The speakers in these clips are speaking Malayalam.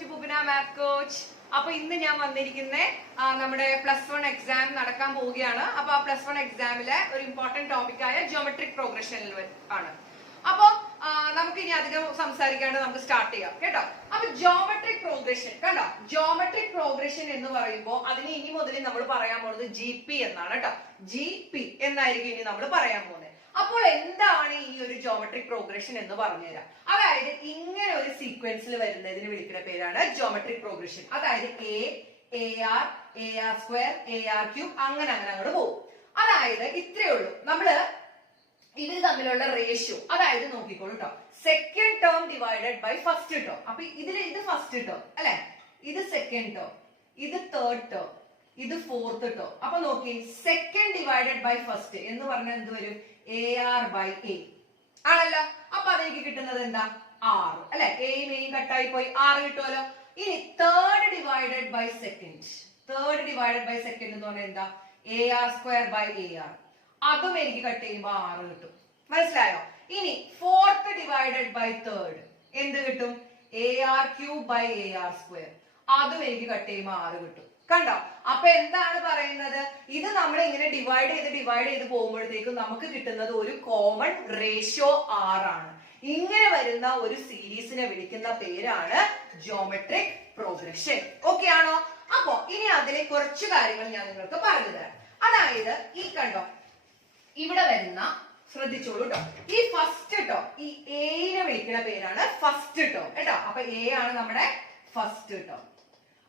To പുബിന maths coach. അപ്പൊ ഇന്ന് ഞാൻ വന്നിരിക്കുന്ന നമ്മുടെ +1 എക്സാം നടക്കാൻ പോവുകയാണ്. അപ്പൊ ആ +1 എക്സാമിലെ ഒരു ഇമ്പോർട്ടന്റ് ടോപ്പിക്കായ ജിയോമെട്രിക് പ്രോഗ്രഷനിൽ ആണ്. അപ്പൊ നമുക്ക് ഇനി അധികം സംസാരിക്കാണ്ട് നമുക്ക് സ്റ്റാർട്ട് ചെയ്യാം കേട്ടോ. അപ്പൊ ജിയോമെട്രിക് പ്രോഗ്രഷൻ കണ്ടോ, ജിയോമെട്രിക് പ്രോഗ്രഷൻ എന്ന് പറയുമ്പോൾ അതിന് ഇനി മുതൽ നമ്മൾ പറയാൻ പോകുന്നത് GP എന്നാണ് കേട്ടോ. GP എന്നായിരിക്കും ഇനി നമ്മൾ പറയാൻ പോകുന്നത്. അപ്പോൾ എന്താണ് ഈ ഒരു ജിയോമെട്രിക് പ്രോഗ്രഷൻ എന്ന് പറഞ്ഞുതരാം. അതായത് ഇങ്ങനെ ഒരു സീക്വൻസിൽ വരുന്നതിന് വിളിക്കുന്ന പേരാണ് ജിയോമെട്രിക് പ്രോഗ്രഷൻ. അതായത് AR AR² AR³ അങ്ങനെ അങ്ങോട്ട് പോകും. അതായത് ഇത്രയേ ഉള്ളൂ. നമ്മള് ഇവര് തമ്മിലുള്ള റേഷ്യോ അതായത് നോക്കിക്കോളൂ കേട്ടോ. Second term divided by first term. അപ്പൊ ഇത് ഫസ്റ്റ് ടേം അല്ലെ, ഇത് സെക്കൻഡ് ടേം, ഇത് തേർഡ് ടേം, ഇത് ഫോർത്ത് ടേം. അപ്പൊ നോക്കി, സെക്കൻഡ് ഡിവൈഡഡ് ബൈ ഫസ്റ്റ് എന്ന് പറഞ്ഞാൽ എന്ത് വരും? AR/A ആണല്ലോ. അപ്പൊ അതെനിക്ക് കിട്ടുന്നത് എന്താ? 6 അല്ലെ. എയും എയും കട്ടായി പോയി 6 കിട്ടുമല്ലോ. ഇനി third divided by second, third divided by second എന്ന് പറഞ്ഞാൽ എന്താ? AR²/AR. അതും എനിക്ക് കട്ട് ചെയ്യുമ്പോ 6 കിട്ടും. മനസ്സിലായോ? ഇനി ഫോർത്ത് ഡിവൈഡഡ് ബൈ തേർഡ് എന്ത് കിട്ടും? AR³/AR². അതും എനിക്ക് കട്ട് ചെയ്യുമ്പോ 6 കിട്ടും. കണ്ടോ? അപ്പൊ എന്താണ് പറയുന്നത്? ഇത് നമ്മൾ ഇങ്ങനെ ഡിവൈഡ് ചെയ്ത് പോകുമ്പോഴത്തേക്കും നമുക്ക് കിട്ടുന്നത് ഒരു കോമൺ റേഷ്യോ 6 ആണ്. ഇങ്ങനെ വരുന്ന ഒരു സീരീസിനെ വിളിക്കുന്ന പേരാണ് ജിയോമെട്രിക് പ്രോഗ്രഷൻ. ഓക്കെ ആണോ? അപ്പൊ ഇനി അതിലെ കുറച്ച് കാര്യങ്ങൾ ഞാൻ നിങ്ങൾക്ക് പറഞ്ഞു തരാം. അതായത് ഈ കണ്ടോ, ഇവിടെ വരുന്ന ശ്രദ്ധിച്ചോളൂ കേട്ടോ. ഈ ഫസ്റ്റ് ടേം, ഈ എനെ വിളിക്കുന്ന പേരാണ് ഫസ്റ്റ് ടേം കേട്ടോ. അപ്പൊ A ആണ് നമ്മുടെ ഫസ്റ്റ് ടേം.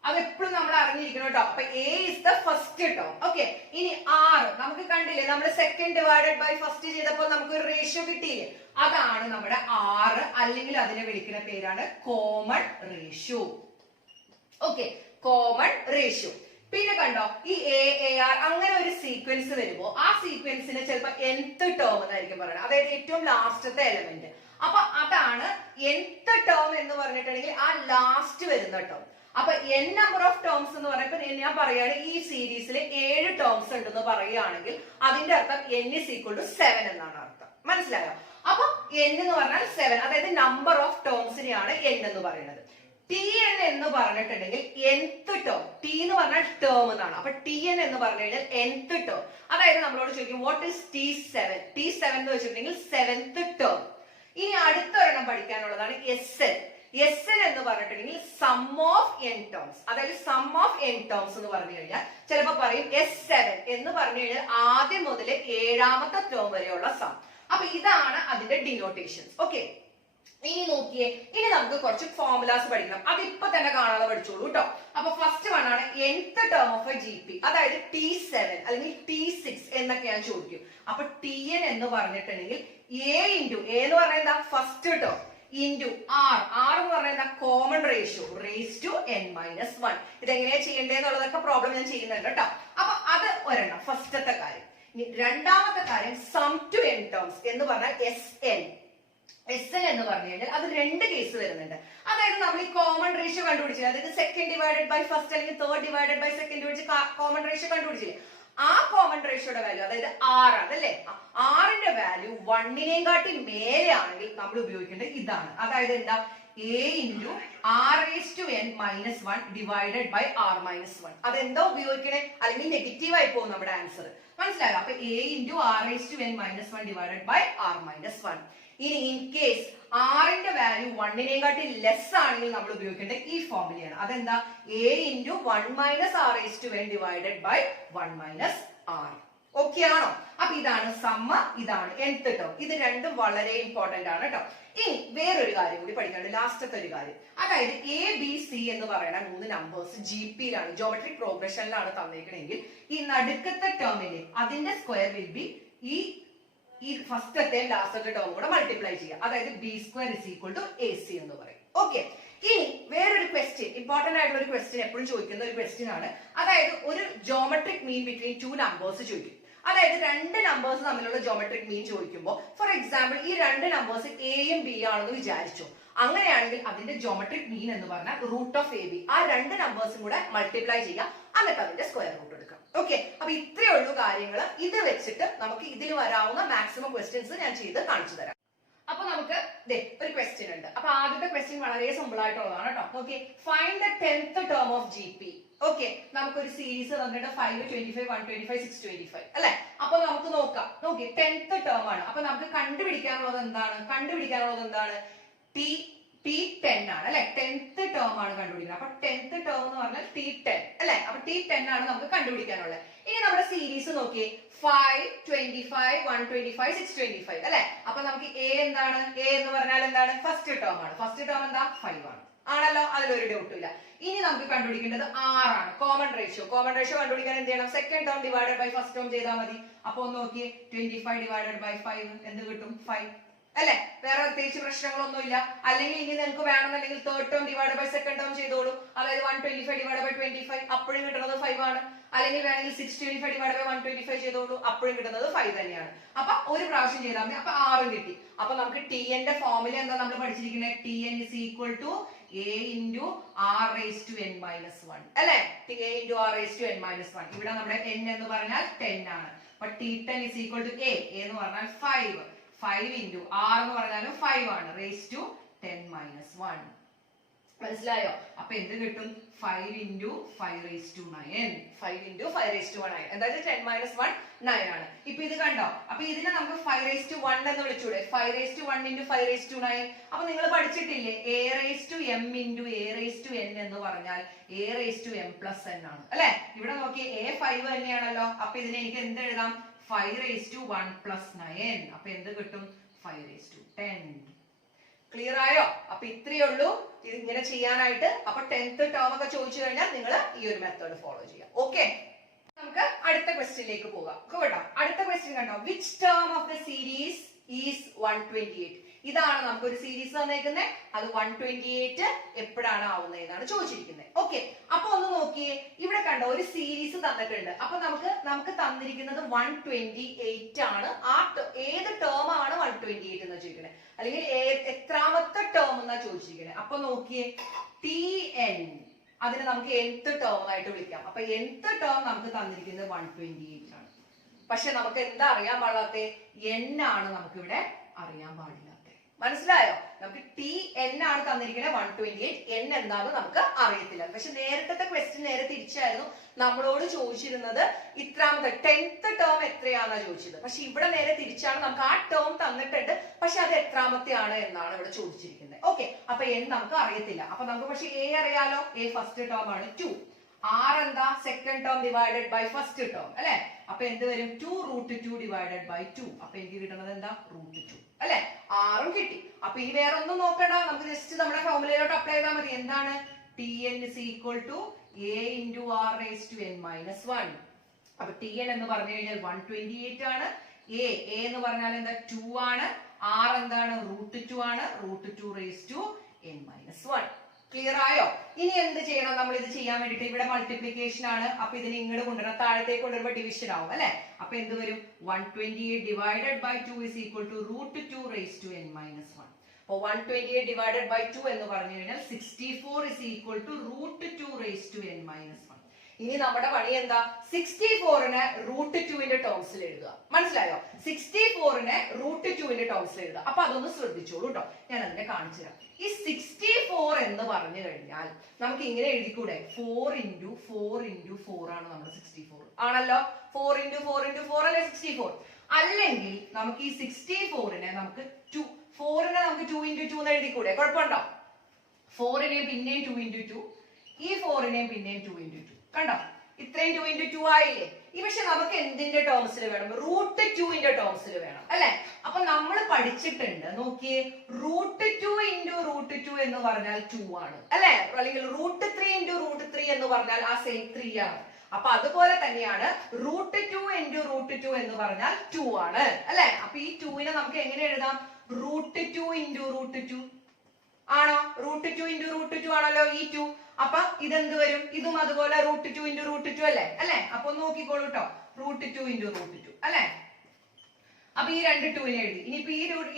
അതെപ്പോഴും നമ്മൾ അറിഞ്ഞിരിക്കണം കേട്ടോ. അപ്പൊ A is the first term. Okay. ഇനി 6 നമുക്ക് കണ്ടില്ലേ, നമ്മൾ സെക്കൻഡ് ഡിവൈഡഡ് ബൈ ഫസ്റ്റ് ചെയ്തപ്പോൾ നമുക്ക് ഒരു റേഷ്യോ കിട്ടിയില്ലേ? അതാണ് നമ്മുടെ 6, അല്ലെങ്കിൽ അതിനെ വിളിക്കുന്ന പേരാണ് common ratio. Okay, common ratio. പിന്നെ കണ്ടോ, ഈ AR അങ്ങനെ ഒരു സീക്വൻസ് വരുമ്പോ ആ സീക്വൻസിന് ചിലപ്പോ nth ടേം എന്നായിരിക്കും പറയുന്നത്, അതായത് ഏറ്റവും ലാസ്റ്റത്തെ എലമെന്റ്. അപ്പൊ അതാണ് nth ടേം എന്ന് പറഞ്ഞിട്ടുണ്ടെങ്കിൽ ആ ലാസ്റ്റ് വരുന്ന ടേം. അപ്പൊ n നമ്പർ ഓഫ് ടേംസ് എന്ന് പറയുമ്പോ ഞാൻ പറയാണ്, ഈ സീരീസിൽ 7 ടേംസ് ഉണ്ടെന്ന് പറയുകയാണെങ്കിൽ അതിന്റെ അർത്ഥം n = 7 എന്നാണ് അർത്ഥം. മനസ്സിലായോ? അപ്പൊ n എന്ന് പറഞ്ഞാൽ 7, അതായത് നമ്പർ ഓഫ് ടേംസിനെയാണ് n എന്ന് പറയുന്നത്. Tn എന്ന് പറഞ്ഞിട്ടുണ്ടെങ്കിൽ nth ടേം. T എന്ന് പറഞ്ഞാൽ ടേം എന്നാണ്. അപ്പൊ Tn എന്ന് പറഞ്ഞു കഴിഞ്ഞാൽ nth ടേം. അതായത് നമ്മളോട് ചോദിക്കും വാട്ട് ഈസ് T7? T7 എന്ന് വെച്ചിട്ടുണ്ടെങ്കിൽ 7th ടേം. ഇനി അടുത്ത ഒരെണ്ണം പഠിക്കാനുള്ളതാണ് SN. SN എന്ന് പറഞ്ഞിട്ടുണ്ടെങ്കിൽ സം ഓഫ് n ടേംസ്. അതായത് സം ഓഫ് n ടേംസ് എന്ന് പറഞ്ഞു കഴിഞ്ഞാൽ ചിലപ്പോ പറയും S7 എന്ന് പറഞ്ഞു കഴിഞ്ഞാൽ ആദ്യം മുതൽ 7ാമത്തെ ടേം വരെയുള്ള സം. അപ്പൊ ഇതാണ് അതിന്റെ ഡിനോട്ടേഷൻസ്. ഓക്കെ, ഇനി നോക്കിയേ, ഇനി നമുക്ക് കുറച്ച് ഫോർമുലാസ് പഠിക്കണം. അത് ഇപ്പൊ തന്നെ കാണാതെ പഠിച്ചോളൂ കേട്ടോ. അപ്പൊ ഫസ്റ്റ് വൺ ആണ് nth ടേം ഓഫ് GP, അതായത് T7 അല്ലെങ്കിൽ T6 എന്നൊക്കെ ഞാൻ ചോദിക്കും. അപ്പൊ Tn എന്ന് പറഞ്ഞിട്ടുണ്ടെങ്കിൽ A എന്ന് പറഞ്ഞാൽ എന്താ? First term into R. R എന്ന് പറഞ്ഞാൽ എന്താ? Common ratio n-1. ഇതെങ്ങനെയാ ചെയ്യേണ്ടതെന്നുള്ളതൊക്കെ പ്രോബ്ലം ഞാൻ ചെയ്യുന്നുണ്ട് കേട്ടോ. അപ്പൊ അത് ഒരെണ്ണം, ഫസ്റ്റത്തെ കാര്യം. ഇനി രണ്ടാമത്തെ കാര്യം സം ടു n ടേംസ് എന്ന് പറഞ്ഞാൽ SN. SN എന്ന് പറഞ്ഞു കഴിഞ്ഞാൽ അത് 2 കേസ് വരുന്നുണ്ട്. അതായത് നമ്മൾ ഈ കോമൺ റേഷ്യോ കണ്ടുപിടിച്ചില്ല, അതായത് സെക്കൻഡ് ഡിവൈഡഡ് ബൈ ഫസ്റ്റ് അല്ലെങ്കിൽ തേർഡ് ഡിവൈഡഡ് ബൈ സെക്കൻഡ് വെച്ച് കോമൺ റേഷ്യോ കണ്ടുപിടിച്ചില്ലേ? ആ കോമൺ റേഷ്യോയുടെ വാല്യൂ അതായത് 6 ആണ് അല്ലേ. 6ന്റെ വാല്യൂ 1നേക്കാട്ടി മേലെ ആണെങ്കിൽ നമ്മൾ ഉപയോഗിക്കേണ്ടത് ഇതാണ്. അതായത് എന്താ? A×R⁻n-1 divided by R-1. അതെന്താ ഉപയോഗിക്കണേ? അല്ലെങ്കിൽ നെഗറ്റീവ് ആയി പോകും നമ്മുടെ ആൻസർ. മനസ്സിലായോ? അപ്പൊ A×R⁻n-1 ഡിവൈഡഡ് ബൈ R-1. ഇനി ഇൻ കേസ് R-ന്റെ വാല്യൂ 1നേക്കാട്ടി ലെസ് ആണെങ്കിൽ നമ്മൾ ഉപയോഗിക്കേണ്ടത് ഈ ഫോർമുലയാണ്. അതെന്താ? A×1 - R⁻n divided by 1 - R. Okay ആണോ? അപ്പൊ ഇതാണ് സമ്മ, ഇതാണ് nth ടേം. ഇത് രണ്ടും വളരെ ഇമ്പോർട്ടന്റ് ആണ് കേട്ടോ. ഇനി വേറൊരു കാര്യം കൂടി പഠിക്കാനുണ്ട്, ലാസ്റ്റത്തെ ഒരു കാര്യം. അതായത് ABC എന്ന് പറയുന്ന 3 നമ്പേഴ്സ് GPയിലാണ്, ജിയോമെട്രിക് പ്രോഗ്രഷനിലാണ് തന്നേക്കണെങ്കിൽ ഈ നടുക്കത്തെ ടേമിനെ അതിന്റെ സ്ക്വയർ വിൽ ബി ഈ ഫസ്റ്റത്തെ ലാസ്റ്റത്തെ ടേം കൂടെ മൾട്ടിപ്ലൈ ചെയ്യുക. അതായത് B² = AC എന്ന് പറയും. ഓക്കെ, ഇനി വേറൊരു ക്വസ്റ്റ്യൻ, ഇമ്പോർട്ടന്റ് ആയിട്ടുള്ള ഒരു ക്വസ്റ്റ്യൻ, എപ്പോഴും ചോദിക്കുന്ന ഒരു ക്വസ്റ്റ്യൻ ആണ്. അതായത് ഒരു ജിയോമെട്രിക് മീൻ ബിറ്റ്വീൻ 2 നമ്പേഴ്സ് ചോദിക്കും. അതായത് 2 നമ്പേഴ്സ് തമ്മിലുള്ള ജിയോമെട്രിക് മീൻ ചോദിക്കുമ്പോൾ ഫോർ എക്സാമ്പിൾ ഈ 2 നമ്പേഴ്സ് Aയും B ആണെന്ന് വിചാരിച്ചു. അങ്ങനെയാണെങ്കിൽ അതിന്റെ ജിയോമെട്രിക് മീൻ എന്ന് പറഞ്ഞാൽ √AB. ആ 2 നമ്പേഴ്സും കൂടെ മൾട്ടിപ്ലൈ ചെയ്യുക, എന്നിട്ട് അതിന്റെ സ്ക്വയർ റൂട്ട് എടുക്കാം. ഓക്കെ, അപ്പൊ ഇത്രയേ ഉള്ളൂ കാര്യങ്ങൾ. ഇത് വെച്ചിട്ട് നമുക്ക് ഇതിൽ വരാവുന്ന മാക്സിമം ക്വസ്റ്റ്യൻസ് ഞാൻ ചെയ്ത് കാണിച്ചു തരാം. അപ്പൊ നമുക്ക് ഒരു ക്വസ്റ്റ്യൻ ഉണ്ട്. അപ്പൊ ആദ്യത്തെ ക്വസ്റ്റ്യൻ വളരെ സിമ്പിൾ ആയിട്ടുള്ളതാണ് കേട്ടോ. Okay, find the 10th term of GP. Okay, നമുക്കൊരു സീരീസ് തന്നിട്ട് 5, 25, 125, 625 അല്ലെ. അപ്പൊ നമുക്ക് നോക്കാം. നോക്കി 10th ടേം ആണ്. അപ്പൊ നമുക്ക് കണ്ടുപിടിക്കാനുള്ളത് എന്താണ്? T10 ആണ് അല്ലെ. 10th ടേം ആണ് കണ്ടുപിടിക്കുന്നത്. അപ്പൊ 10th ടേം എന്ന് പറഞ്ഞാൽ T10 അല്ലെ. അപ്പൊ T10 ആണ് നമുക്ക് കണ്ടുപിടിക്കാനുള്ളത്. ഇനി നമ്മുടെ സീരീസ് നോക്കിയേ, 5, 25, 125, 625 അല്ലെ. അപ്പൊ നമുക്ക് A എന്താണ്? A എന്ന് പറഞ്ഞാൽ എന്താണ്? ഫസ്റ്റ് ടേം ആണ്. ഫസ്റ്റ് ടേം എന്താ? 5 ആണ്. ആണല്ലോ, അതിലൊരു ഡൗട്ടും ഇല്ല. ഇനി നമുക്ക് കണ്ടുപിടിക്കേണ്ടത് R ആണ്, കോമൺ റേഷ്യോ. കോമൺ റേഷ്യോ കണ്ടുപിടിക്കാൻ എന്ത് ചെയ്യണം? Second term divided by first term ചെയ്താൽ മതി. അപ്പൊ ഒന്ന് നോക്കിയേ, 25 ഡിവൈഡഡ് ബൈ 5 എന്ത് കിട്ടും? 5 അല്ലെ. വേറെ പ്രത്യേകിച്ച് പ്രശ്നങ്ങളൊന്നുമില്ല. അല്ലെങ്കിൽ ഇനി നിങ്ങൾക്ക് വേണമെന്നുണ്ടെങ്കിൽ third term divide by second term ചെയ്തോളൂ. അതായത് 125 ഡിവൈഡ് ബൈ 25 അപ്പോഴും കിട്ടുന്നത് 5 ആണ്. അല്ലെങ്കിൽ വേണമെങ്കിൽ 625 ഡിവൈഡ് ബൈ 125 ചെയ്തോളൂ, അപ്പോഴും കിട്ടുന്നത് 5 തന്നെയാണ്. അപ്പൊ ഒരു പ്രാവശ്യം ചെയ്താൽ മതി. അപ്പൊ 6 കിട്ടി. അപ്പൊ നമുക്ക് Tn ന്റെ ഫോർമുല എന്താ നമ്മൾ പഠിച്ചിരിക്കുന്നത്? Tn is equal to A into R raised to n minus 1 അല്ലെ. A into R raised to n minus 1. ഇവിടെ നമ്മുടെ n എന്ന് പറഞ്ഞാൽ 10 ആണ്. അപ്പൊ T10 is equal to A എന്ന് പറഞ്ഞാൽ 5 into R എന്ന് പറഞ്ഞാലും 5 ആണ്, raised to 10 minus 1. മനസ്സിലായോ? അപ്പൊ എന്ത് കിട്ടും? 5 into 5 raised to 9. 5 into 5 raised to 9. എന്തായാലും 10 minus 1 9 ആണ്. ഇപ്പൊ ഇത് കണ്ടോ? അപ്പൊ ഇതിനെ നമുക്ക് 5 raised to 1 എന്ന് വിളിച്ചൂടെ? 5 raised to 1 into 5 raised to 9. അപ്പൊ നിങ്ങൾ പഠിച്ചിട്ടില്ലേ, A raised to m into A raised to n എന്ന് പറഞ്ഞാൽ A raised to m plus n ആണ് അല്ലെ. ഇവിടെ നോക്കി A 5 തന്നെയാണല്ലോ. അപ്പൊ ഇതിനെ എനിക്ക് എന്ത് എഴുതാം? 5 raised to 1 plus 9. അപ്പൊ എന്ത് കിട്ടും? 5 raised to 10. ക്ലിയർ ആയോ? അപ്പൊ ഇത്രയേ ഉള്ളൂ ഇത് ഇങ്ങനെ ചെയ്യാനായിട്ട്. അപ്പൊ 10th ടേം ഒക്കെ ചോദിച്ചു കഴിഞ്ഞാൽ നിങ്ങൾ ഈ ഒരു മെത്തേഡ് ഫോളോ ചെയ്യാം. ഓക്കെ, നമുക്ക് അടുത്ത ക്വസ്റ്റ്യനിലേക്ക് പോകാം കേട്ടോ. അടുത്ത ക്വസ്റ്റ്യൻ കണ്ടോ, which term of the series is 128. ഇതാണ് നമുക്കൊരു സീരീസ് തന്നേക്കുന്നത്. അത് 128 എപ്പോഴാണ് ആവുന്നത് എന്നാണ് ചോദിച്ചിരിക്കുന്നത്. ഓക്കെ, അപ്പൊ ഒന്ന് നോക്കിയേ, ഇവിടെ കണ്ടോ ഒരു സീരീസ് തന്നിട്ടുണ്ട്. അപ്പൊ നമുക്ക് തന്നിരിക്കുന്നത് 128 ആണ്. ആ ഏത് ടേം ആണ് 128 എന്ന് ചോദിക്കുന്നത്, അല്ലെങ്കിൽ എത്രാമത്തെ ടേം എന്നാ ചോദിച്ചിരിക്കുന്നത്. അപ്പൊ നോക്കിയേ, Tn അതിനെ നമുക്ക് nth ടേം ആയിട്ട് വിളിക്കാം. അപ്പൊ nth ടേം നമുക്ക് തന്നിരിക്കുന്നത് 128 ആണ്. പക്ഷെ നമുക്ക് എന്താ അറിയാൻ പാടില്ലാത്ത? n ആണ് നമുക്ക് ഇവിടെ അറിയാൻ പാടില്ലാത്ത. മനസ്സിലായോ? നമുക്ക് Tn ആണ് തന്നിരിക്കുന്നത് 128. n എന്താണെന്ന് നമുക്ക് അറിയത്തില്ല. പക്ഷെ നേരത്തെ ക്വസ്റ്റ്യൻ നേരെ തിരിച്ചായിരുന്നു. നമ്മളോട് ചോദിച്ചിരുന്നത് ഇത്രാമത്തെ 10th ടേം എത്രയാണെന്നാ ചോദിച്ചത്. പക്ഷെ ഇവിടെ നേരെ തിരിച്ചാണ്. നമുക്ക് ആ ടേം തന്നിട്ടുണ്ട്, പക്ഷെ അത് എത്രാമത്തെ ആണ് എന്നാണ് ഇവിടെ ചോദിച്ചിരിക്കുന്നത്. ഓക്കെ, അപ്പൊ n നമുക്ക് അറിയത്തില്ല. അപ്പൊ നമുക്ക് പക്ഷെ A അറിയാലോ. A ഫസ്റ്റ് ടേം ആണ്. 2 R എന്താ? Second term divided by first term അല്ലെ. അപ്പൊ എന്ത് വരും? 2√2 ഡിവൈഡഡ് ബൈ 2. അപ്പൊ എനിക്ക് കിട്ടുന്നത് എന്താ? √2 അല്ലെ. R കിട്ടി. അപ്പൊ ഇനി വേറെ ഒന്നും നോക്കണ്ട, നമുക്ക് ജസ്റ്റ് നമ്മുടെ ഫോർമുലയിലോട്ട് അപ്ലൈ ചെയ്താൽ മതി. എന്താണ്? Tn is equal to A into R raised to n minus 1. അപ്പൊ Tn എന്ന് പറഞ്ഞു കഴിഞ്ഞാൽ 128 ആണ്. A എന്ന് പറഞ്ഞാൽ എന്താ? 2 ആണ്. R എന്താണ്? √2 ആണ്. √2 raised to n minus 1. Clear ആയോ? ഇനി എന്ത് ചെയ്യണം? നമ്മൾ ഇത് ചെയ്യാൻ വേണ്ടിട്ട് ഇവിടെ മൾട്ടിപ്ലിക്കേഷൻ ആണ്. അപ്പൊ ഇതിനെ ഇങ്ങോട്ട് കൊണ്ടുവരണം, താഴത്തേക്ക് കൊണ്ടുവരുമ്പോൾ ഡിവിഷൻ ആവും അല്ലെ. അപ്പൊ എന്ത് വരും? 128 divided by 2 is equal to √2 raised to n minus 1. അപ്പൊ 128 ഡിവൈഡഡ് ബൈ 2 എന്ന് പറഞ്ഞു കഴിഞ്ഞാൽ 64 is equal to √2 raised to n minus 1. ഇനി നമ്മുടെ പണി എന്താ? 64നെ √2ന്റെ ടേംസിൽ എഴുതുക. മനസ്സിലായോ? 64നെ √2ന്റെ ടേംസിൽ എഴുതുക. അപ്പൊ അതൊന്ന് ശ്രദ്ധിച്ചോളൂ കേട്ടോ, ഞാൻ അതിനെ കാണിച്ചു തരാം. ഈ 64 എന്ന് പറഞ്ഞു കഴിഞ്ഞാൽ നമുക്ക് ഇങ്ങനെ എഴുതിക്കൂടെ? 4 into 4 into 4 ആണ് നമ്മുടെ 64 ആണല്ലോ. 4 into 4 into 4 അല്ലേ 64. അല്ലെങ്കിൽ നമുക്ക് ഈ 64നെ നമുക്ക് 4നെ നമുക്ക് 2 into 2 എന്ന് എഴുതിക്കൂടെ? കുഴപ്പമുണ്ടോ? 4നെയും പിന്നെയും 2 into 2, ഈ 4നെയും പിന്നെയും 2 into 2. കണ്ടോ? ഇത്രയും 2 into 2 ആയില്ലേ? ഈ പക്ഷെ നമുക്ക് എന്തിന്റെ ടേംസിൽ വേണം? √2ന്റെ ടേംസിൽ വേണം അല്ലെ. അപ്പൊ നമ്മൾ പഠിച്ചിട്ടുണ്ട്, നോക്കിയേ, √2 into √2 എന്ന് പറഞ്ഞാൽ 2 ആണ് അല്ലെ. അല്ലെങ്കിൽ √3 into √3 എന്ന് പറഞ്ഞാൽ ആ സെയിം 3 ആണ്. അപ്പൊ അതുപോലെ തന്നെയാണ് √2 into √2 എന്ന് പറഞ്ഞാൽ 2 ആണ് അല്ലെ. അപ്പൊ ഈ 2നെ നമുക്ക് എങ്ങനെ എഴുതാം? √2 into √2 ആണോ? √2 into √2 ആണല്ലോ ഈ 2. അപ്പൊ ഇതെന്ത് വരും? ഇതും അതുപോലെ √2 into √2 അല്ലേ. അപ്പൊ നോക്കിക്കോളൂ കേട്ടോ, √2 into √2 അല്ലെ. അപ്പൊ ഈ രണ്ട് 2നെ എഴുതി. ഇനിയിപ്പോ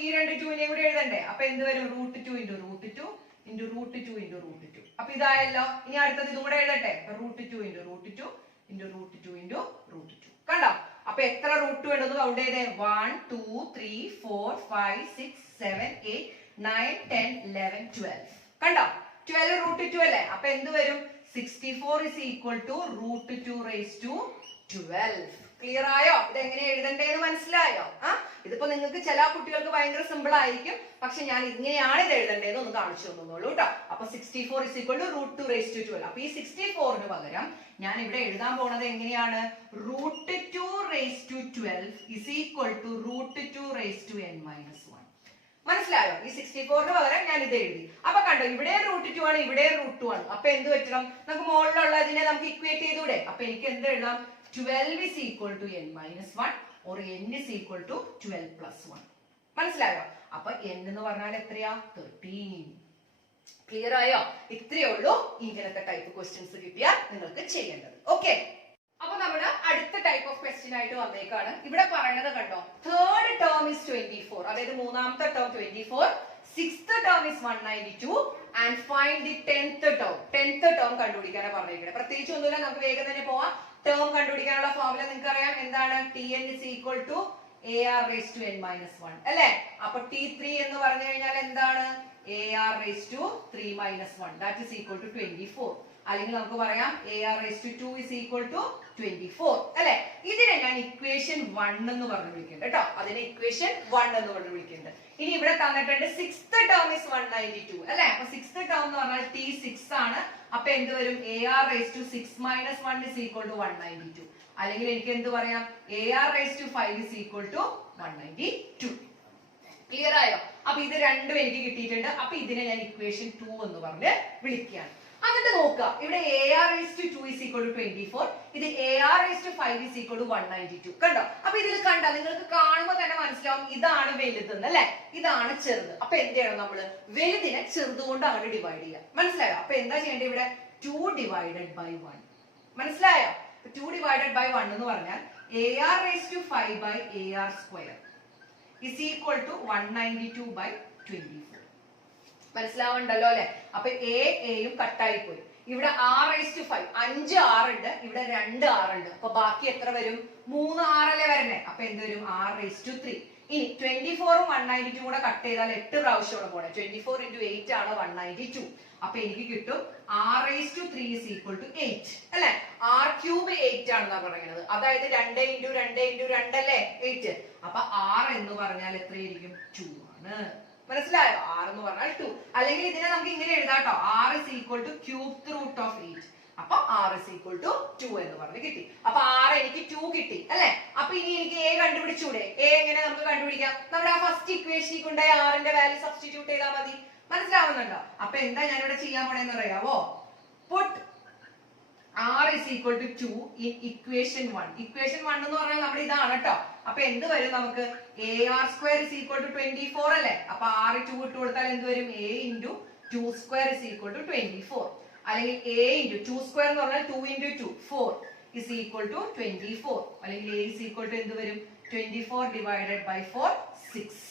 ഈ രണ്ട് 2നെ കൂടെ എഴുതണ്ടേ. അപ്പൊ എന്ത് വരും? √2 into √2 into √2 into √2. അപ്പൊ ഇതായല്ലോ. ഇനി അടുത്തത് ഇതും കൂടെ എഴുതട്ടെ. √2 into √2 into √2 into √2. കണ്ടോ? അപ്പൊ എത്ര റൂട്ട് 2 ഉണ്ടെന്ന് കൗണ്ട് ചെയ്തേ? 1 2 3 4 5 6 7 8 9 10 11 12. കണ്ടോ? 12 റൂട്ട് 2 അല്ലേ? അപ്പൊ എന്ത് വരും? 64 is equal to root 2 raised to 12. Clear ആയോ? ഇത് എങ്ങനെ എഴുതണ്ടേന്ന് മനസ്സിലായോ? ഇതിപ്പോ നിങ്ങൾക്ക് ചില കുട്ടികൾക്ക് ഭയങ്കര സിമ്പിൾ ആയിരിക്കും, പക്ഷെ ഞാൻ ഇങ്ങനെയാണ് ഇത് എഴുതേണ്ടത് ഒന്ന് കാണിച്ചു തന്നോളൂ കേട്ടോ. അപ്പൊ 64 is equal to root 2 raised to 12. അപ്പൊ ഈ 64ന് പകരം ഞാൻ ഇവിടെ എഴുതാൻ പോണത് എങ്ങനെയാണ്? root 2 raised to 12 is equal to root 2 raised to n minus 1. മനസ്സിലായോ? ഈ 64ന് പകരം ഞാൻ ഇത് എഴുതി. അപ്പൊ കണ്ടോ, ഇവിടെ റൂട്ട് 2 ആണ്, ഇവിടെ റൂട്ട് 2 ആണ്. അപ്പൊ എന്ത് പറ്റണം? നമുക്ക് മുകളിലുള്ളതിനെ നമുക്ക് ഇക്വേറ്റ് ചെയ്തൂടെ? അപ്പൊ എനിക്ക് എന്ത് എഴുതാം? 12 is equal to n minus 1 or n is equal to 12 plus 1. മനസ്സിലായോ? അപ്പൊ n എന്ന് പറഞ്ഞാൽ എത്രയാ? 13. ക്ലിയർ ആയോ? ഇത്രയേ ഉള്ളൂ ഇങ്ങനത്തെ ടൈപ്പ് ക്വസ്റ്റ്യൻസ് കിട്ടിയാൽ നിങ്ങൾക്ക് ചെയ്യേണ്ടത്. ഓക്കെ, അപ്പൊ നമ്മള് അടുത്ത ടൈപ്പ് ഓഫ് ക്വസ്റ്റ്യൻ ആയിട്ട് വന്നേക്കാണ്. ഇവിടെ പറയുന്നത് കണ്ടോ, തേർഡ് ടേം is 24, അതായത് മൂന്നാമത്തെ term 24, sixth term is 192 and find the 10th term. 10th term കണ്ടുപിടിക്കാനാണ് പറഞ്ഞിരിക്കുന്നത്. പ്രത്യേകിച്ച് ഒന്നുമില്ല, നമുക്ക് വേഗം തന്നെ പോവാം. ടേം കണ്ടുപിടിക്കാനുള്ള ഫോർമുല നിങ്ങൾക്ക് അറിയാം. എന്താണ്? Tn is equal to AR raised to n minus 1 അല്ലേ? അപ്പൊ T3 എന്ന് പറഞ്ഞു കഴിഞ്ഞാൽ എന്താണ്? AR raised to 3 minus 1, that is equal to 24. അല്ലെങ്കിൽ നമുക്ക് പറയാം AR raised to 2 is equal to 24 അല്ലെ? ഇതിനെ ഞാൻ ഇക്വേഷൻ 1 എന്ന് പറഞ്ഞു വിളിക്കുന്നുണ്ട് കേട്ടോ. അതിനെ ഇക്വേഷൻ 1 എന്ന് പറഞ്ഞു വിളിക്കുന്നുണ്ട്. ഇനി ഇവിടെ തന്നിട്ടുണ്ട് സിക്സ്ത് ടേം is 192 അല്ലെ? അപ്പൊ സിക്സ്ത് ടേം എന്ന് പറഞ്ഞാൽ T6 ആണ്. അപ്പൊ എന്ത് വരും? AR raised to 6 minus 1 is equal to 192. അല്ലെങ്കിൽ എനിക്ക് എന്ത് പറയാം? AR raised to 5 is equal to 192. Clear ആയോ? അപ്പൊ ഇത് രണ്ടും എനിക്ക് കിട്ടിയിട്ടുണ്ട്. അപ്പൊ ഇതിനെ ഞാൻ ഇക്വേഷൻ 2 എന്ന് പറഞ്ഞ് വിളിക്കുകയാണ്. എന്നിട്ട് നോക്കുക, ഇവിടെ AR raised to 2 is equal to 24, ഇത് AR raised to 5 is equal to 192. കണ്ടോ? അപ്പൊ ഇതിൽ കണ്ട നിങ്ങൾക്ക് കാണുമ്പോൾ തന്നെ മനസ്സിലാവും ഇതാണ് വലുതെന്ന് അല്ലെ? ഇതാണ് ചെറുത്. അപ്പൊ എന്ത് ചെയ്യണം? നമ്മള് വലുതിനെ ചെറുത് കൊണ്ട് അങ്ങോട്ട് ഡിവൈഡ് ചെയ്യാം. മനസ്സിലായോ? അപ്പൊ എന്താ ചെയ്യേണ്ടത്? ഇവിടെ 2 divided by 1. മനസ്സിലായോ? 2 divided by 1 എന്ന് പറഞ്ഞാൽ AR raised to 5 by AR square is equal to 192 by 24. മനസ്സിലാവുണ്ടല്ലോ അല്ലെ? അപ്പൊ എയും കട്ടായി പോയി. ഇവിടെ R raised to 5, 5 R ഉണ്ട്, ഇവിടെ 2 R ഉണ്ട്. അപ്പൊ ബാക്കി എത്ര വരും? 3 R അല്ലേ വരണേ? അപ്പൊ എന്ത് വരും? R raised to 3. ഇനി 24ഉം 192 കൂടെ കട്ട് ചെയ്താൽ 8 പ്രാവശ്യമാണ് പോണേ. 24 into 8 ആണ് 192. അപ്പൊ എനിക്ക് കിട്ടും R raised to 3 is equal to 8 അല്ലെ? R cube 8 ആണെന്നാ പറയുന്നത്. അതായത് 2 into 2 into 2 അല്ലേ 8. അപ്പൊ R എന്ന് പറഞ്ഞാൽ എത്രയായിരിക്കും? 2 ആണ്. മനസ്സിലായോ? R എന്ന് പറഞ്ഞാൽ 2. അല്ലെങ്കിൽ ഇതിനെ നമുക്ക് ഇങ്ങനെ എഴുതാട്ടോ, R is equal to cubed root of 8. അപ്പൊ R is equal to 2 എന്ന് പറഞ്ഞ് കിട്ടി. അപ്പൊ R എനിക്ക് 2 കിട്ടി അല്ലെ? അപ്പൊ ഇനി എനിക്ക് A കണ്ടുപിടിച്ചൂടെ? A എങ്ങനെ നമുക്ക് കണ്ടുപിടിക്കാം? നമ്മുടെ ആ ഫസ്റ്റ് ഇക്വേഷനിൽ കൊണ്ടുപോയി R ന്റെ വാല്യൂ സബ്സ്റ്റിറ്റ്യൂട്ട് ചെയ്താൽ മതി. മനസ്സിലാവുന്നുണ്ടോ? അപ്പൊ എന്താ ഞാനിവിടെ ചെയ്യാൻ പോണെന്ന് അറിയാവോ? Put R is equal to 2 in equation 1. Equation 1 എന്ന് പറഞ്ഞാൽ നമ്മുടെ ഇതാണ് കേട്ടോ. അപ്പൊ എന്ത് വരും? നമുക്ക് AR square is equal to 24 അല്ലേ? അപ്പൊ R 2 ഇട്ട് കൊടുത്താൽ എന്ത് വരും? A into 2 square is equal to 24. അല്ലെങ്കിൽ A into 2 square എന്ന് പറഞ്ഞാൽ 2 into 2 4 is equal to 24. അല്ലെങ്കിൽ A is equal to എന്ത് വരും? 24 divided by 4 6.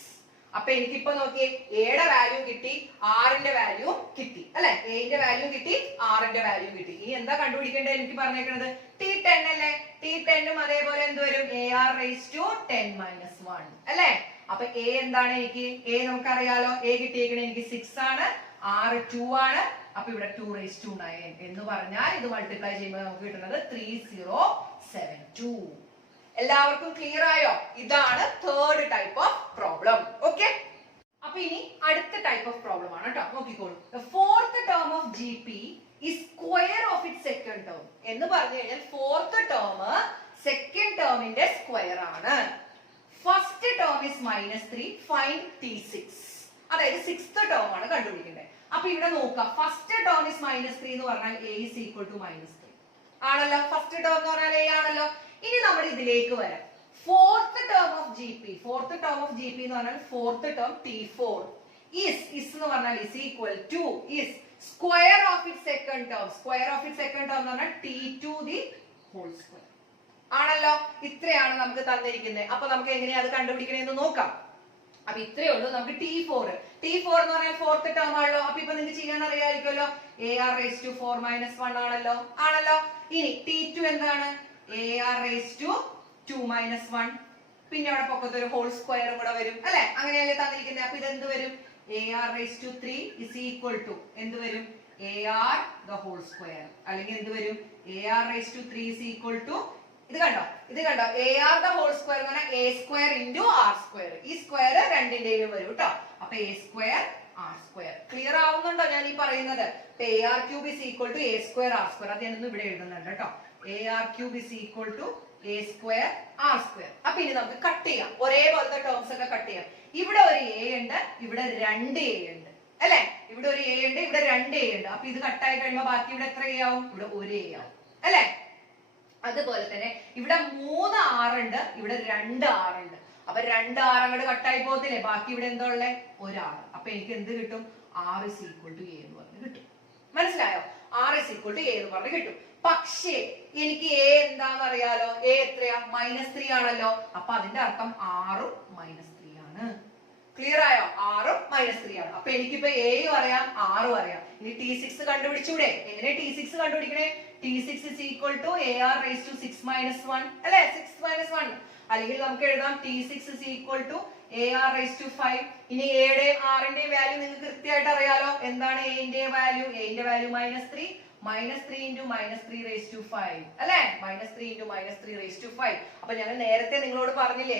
അപ്പൊ എനിക്കിപ്പോ നോക്കിയേ, എയുടെ വാല്യൂ കിട്ടി, ആറിന്റെ വാല്യൂ കിട്ടി അല്ലെ? എന്റെ വാല്യൂ കിട്ടി, ആറിന്റെ വാല്യൂ കിട്ടി. ഇനി എന്താ കണ്ടുപിടിക്കേണ്ടത്? എനിക്ക് പറഞ്ഞേക്കുന്നത് T10 അല്ലേ? T10ഉം അതേപോലെ എന്ത് വരും? AR raised to 10 minus 1 അല്ലെ? അപ്പൊ A എന്താണ്? എനിക്ക് A നമുക്കറിയാലോ, A കിട്ടിയേക്കണേ എനിക്ക് 6 ആണ്, R 2 ആണ്. അപ്പൊ ഇവിടെ 2 raised to 9 എന്ന് പറഞ്ഞാൽ ഇത് മൾട്ടിപ്ലൈ ചെയ്യുമ്പോൾ നമുക്ക് കിട്ടുന്നത് 3072. എല്ലാവർക്കും ക്ലിയർ ആയോ? ഇതാണ് third type of problem. Okay, അപ്പൊ ഇനി അടുത്ത ടൈപ്പ് ഓഫ് പ്രോബ്ലം ആണ് കേട്ടോ. നോക്കിക്കോളൂ. The fourth term of GP is square of its second term. എന്ന് പറഞ്ഞു കഴിഞ്ഞാൽ fourth term second termന്റെ സ്ക്വയർ ആണ്. First term is -3. Find T6. അതായത് സിക്സ്ത് ടേം ആണ് കണ്ടുപിടിക്കേണ്ടത്. അപ്പൊ ഇവിടെ നോക്കുക, ഫസ്റ്റ് ടേം is -3 എന്ന് പറഞ്ഞാൽ A is equal to -3 ആണല്ലോ. ഫസ്റ്റ് ടേം എന്ന് പറഞ്ഞാൽ A ആണല്ലോ. ഇനി നമ്മൾ ഇതിലേക്ക് വരാം. Fourth term of GP, fourth term of GP എന്ന് പറഞ്ഞാൽ ഫോർത്ത് ടേം T4 is എന്ന് പറഞ്ഞാൽ is equal to is square of its second term. Square of its second term എന്ന് പറഞ്ഞാൽ T2 the whole square ആണല്ലോ. ഇത്രയാണ് നമുക്ക് തന്നിരിക്കുന്നത്. അപ്പൊ നമുക്ക് എങ്ങനെയാ അത് കണ്ടുപിടിക്കണമെന്ന് നോക്കാം. അപ്പൊ ഇത്രയേ ഉള്ളൂ. നമുക്ക് T4 എന്ന് പറഞ്ഞാൽ ഫോർത്ത് ടേം ആണല്ലോ. അപ്പൊ ഇപ്പൊ നിങ്ങൾക്ക് ചെയ്യാൻ അറിയാമായിരിക്കുമല്ലോ. AR raised to 4 minus 1 ആണല്ലോ. ഇനി T2 എന്താണ്? AR raised to 2 minus 1. പിന്നെ അവിടെ പൊക്കത്ത് ഒരു ഹോൾ സ്ക്വയറും കൂടെ വരും അല്ലെ? അങ്ങനെയല്ലേ തന്നിരിക്കുന്നത്. അപ്പൊ ഇത് എന്ത് വരും? AR raised to 3 is equal to എന്ത് വരും? AR the whole square. അല്ലെങ്കിൽ എന്ത് വരും? AR raised to 3 is equal to ഇത് കണ്ടോ AR the whole square എന്ന് പറഞ്ഞാൽ A square into R square. ഈ സ്ക്വയർ രണ്ടിന്റെയും വരും കേട്ടോ. അപ്പൊ A square R square. Clear ആവുന്നുണ്ടോ ഞാൻ ഈ പറയുന്നത്? AR cube is equal to A square R square. അത് ഞാനൊന്ന് ഇവിടെ എഴുതുന്നുണ്ട് കേട്ടോ. AR cube is equal to A square R square. അപ്പൊ ഇനി നമുക്ക് കട്ട് ചെയ്യാം. ഒരേപോലത്തെ ടേംസ് ഒക്കെ കട്ട് ചെയ്യാം. ഇവിടെ ഒരു A ഉണ്ട്, ഇവിടെ 2 A ഉണ്ട് അല്ലെ? ഇവിടെ ഒരു A ഉണ്ട്, ഇവിടെ 2 A ഉണ്ട്. അപ്പൊ ഇത് കട്ടായി കഴിയുമ്പോൾ ബാക്കി ഇവിടെ എത്ര A ആവും? ഇവിടെ 1 A ആവും അല്ലെ? അതുപോലെ തന്നെ ഇവിടെ 3 R ഉണ്ട്, ഇവിടെ 2 R ഉണ്ട്. അപ്പൊ 2 R അങ്ങോട്ട് കട്ടായി പോകത്തില്ലേ? ബാക്കി ഇവിടെ എന്താ ഉള്ളേ? 1 R. അപ്പൊ എനിക്ക് എന്ത് കിട്ടും? R is equal to A എന്ന് പറഞ്ഞ് കിട്ടും. മനസ്സിലായോ? R is equal to A എന്ന് പറഞ്ഞ് കിട്ടും. പക്ഷേ എനിക്ക് A എന്താന്ന് അറിയാലോ? A എത്രയാ? -3 ആണല്ലോ. അപ്പൊ അതിന്റെ അർത്ഥം R ഉം -3 ആണ്. ക്ലിയർ ആയോ? R ഉം -3 ആണ്. അപ്പൊ എനിക്കിപ്പോ A യും അറിയാം, R ഉം അറിയാം. ഇനി T6 കണ്ടുപിടിച്ചൂടെ? എങ്ങനെ T6 കണ്ടുപിടിക്കണേ? T6 is equal to AR raised to 6 minus 1 അല്ലെ? 6 minus 1. അല്ലെങ്കിൽ നമുക്ക് എഴുതാം T6 is equal to AR raised to 5. ഇനി A യുടെയും R ന്റെയും വാല്യൂ നിങ്ങൾക്ക് കൃത്യമായിട്ട് അറിയാലോ. എന്താണ് A ന്റെ വാല്യൂ? A ന്റെ വാല്യൂ -3. -3 into -3 raised to 5 അല്ലെ? -3 into -3 raised to 5. അപ്പൊ ഞങ്ങൾ നേരത്തെ നിങ്ങളോട് പറഞ്ഞില്ലേ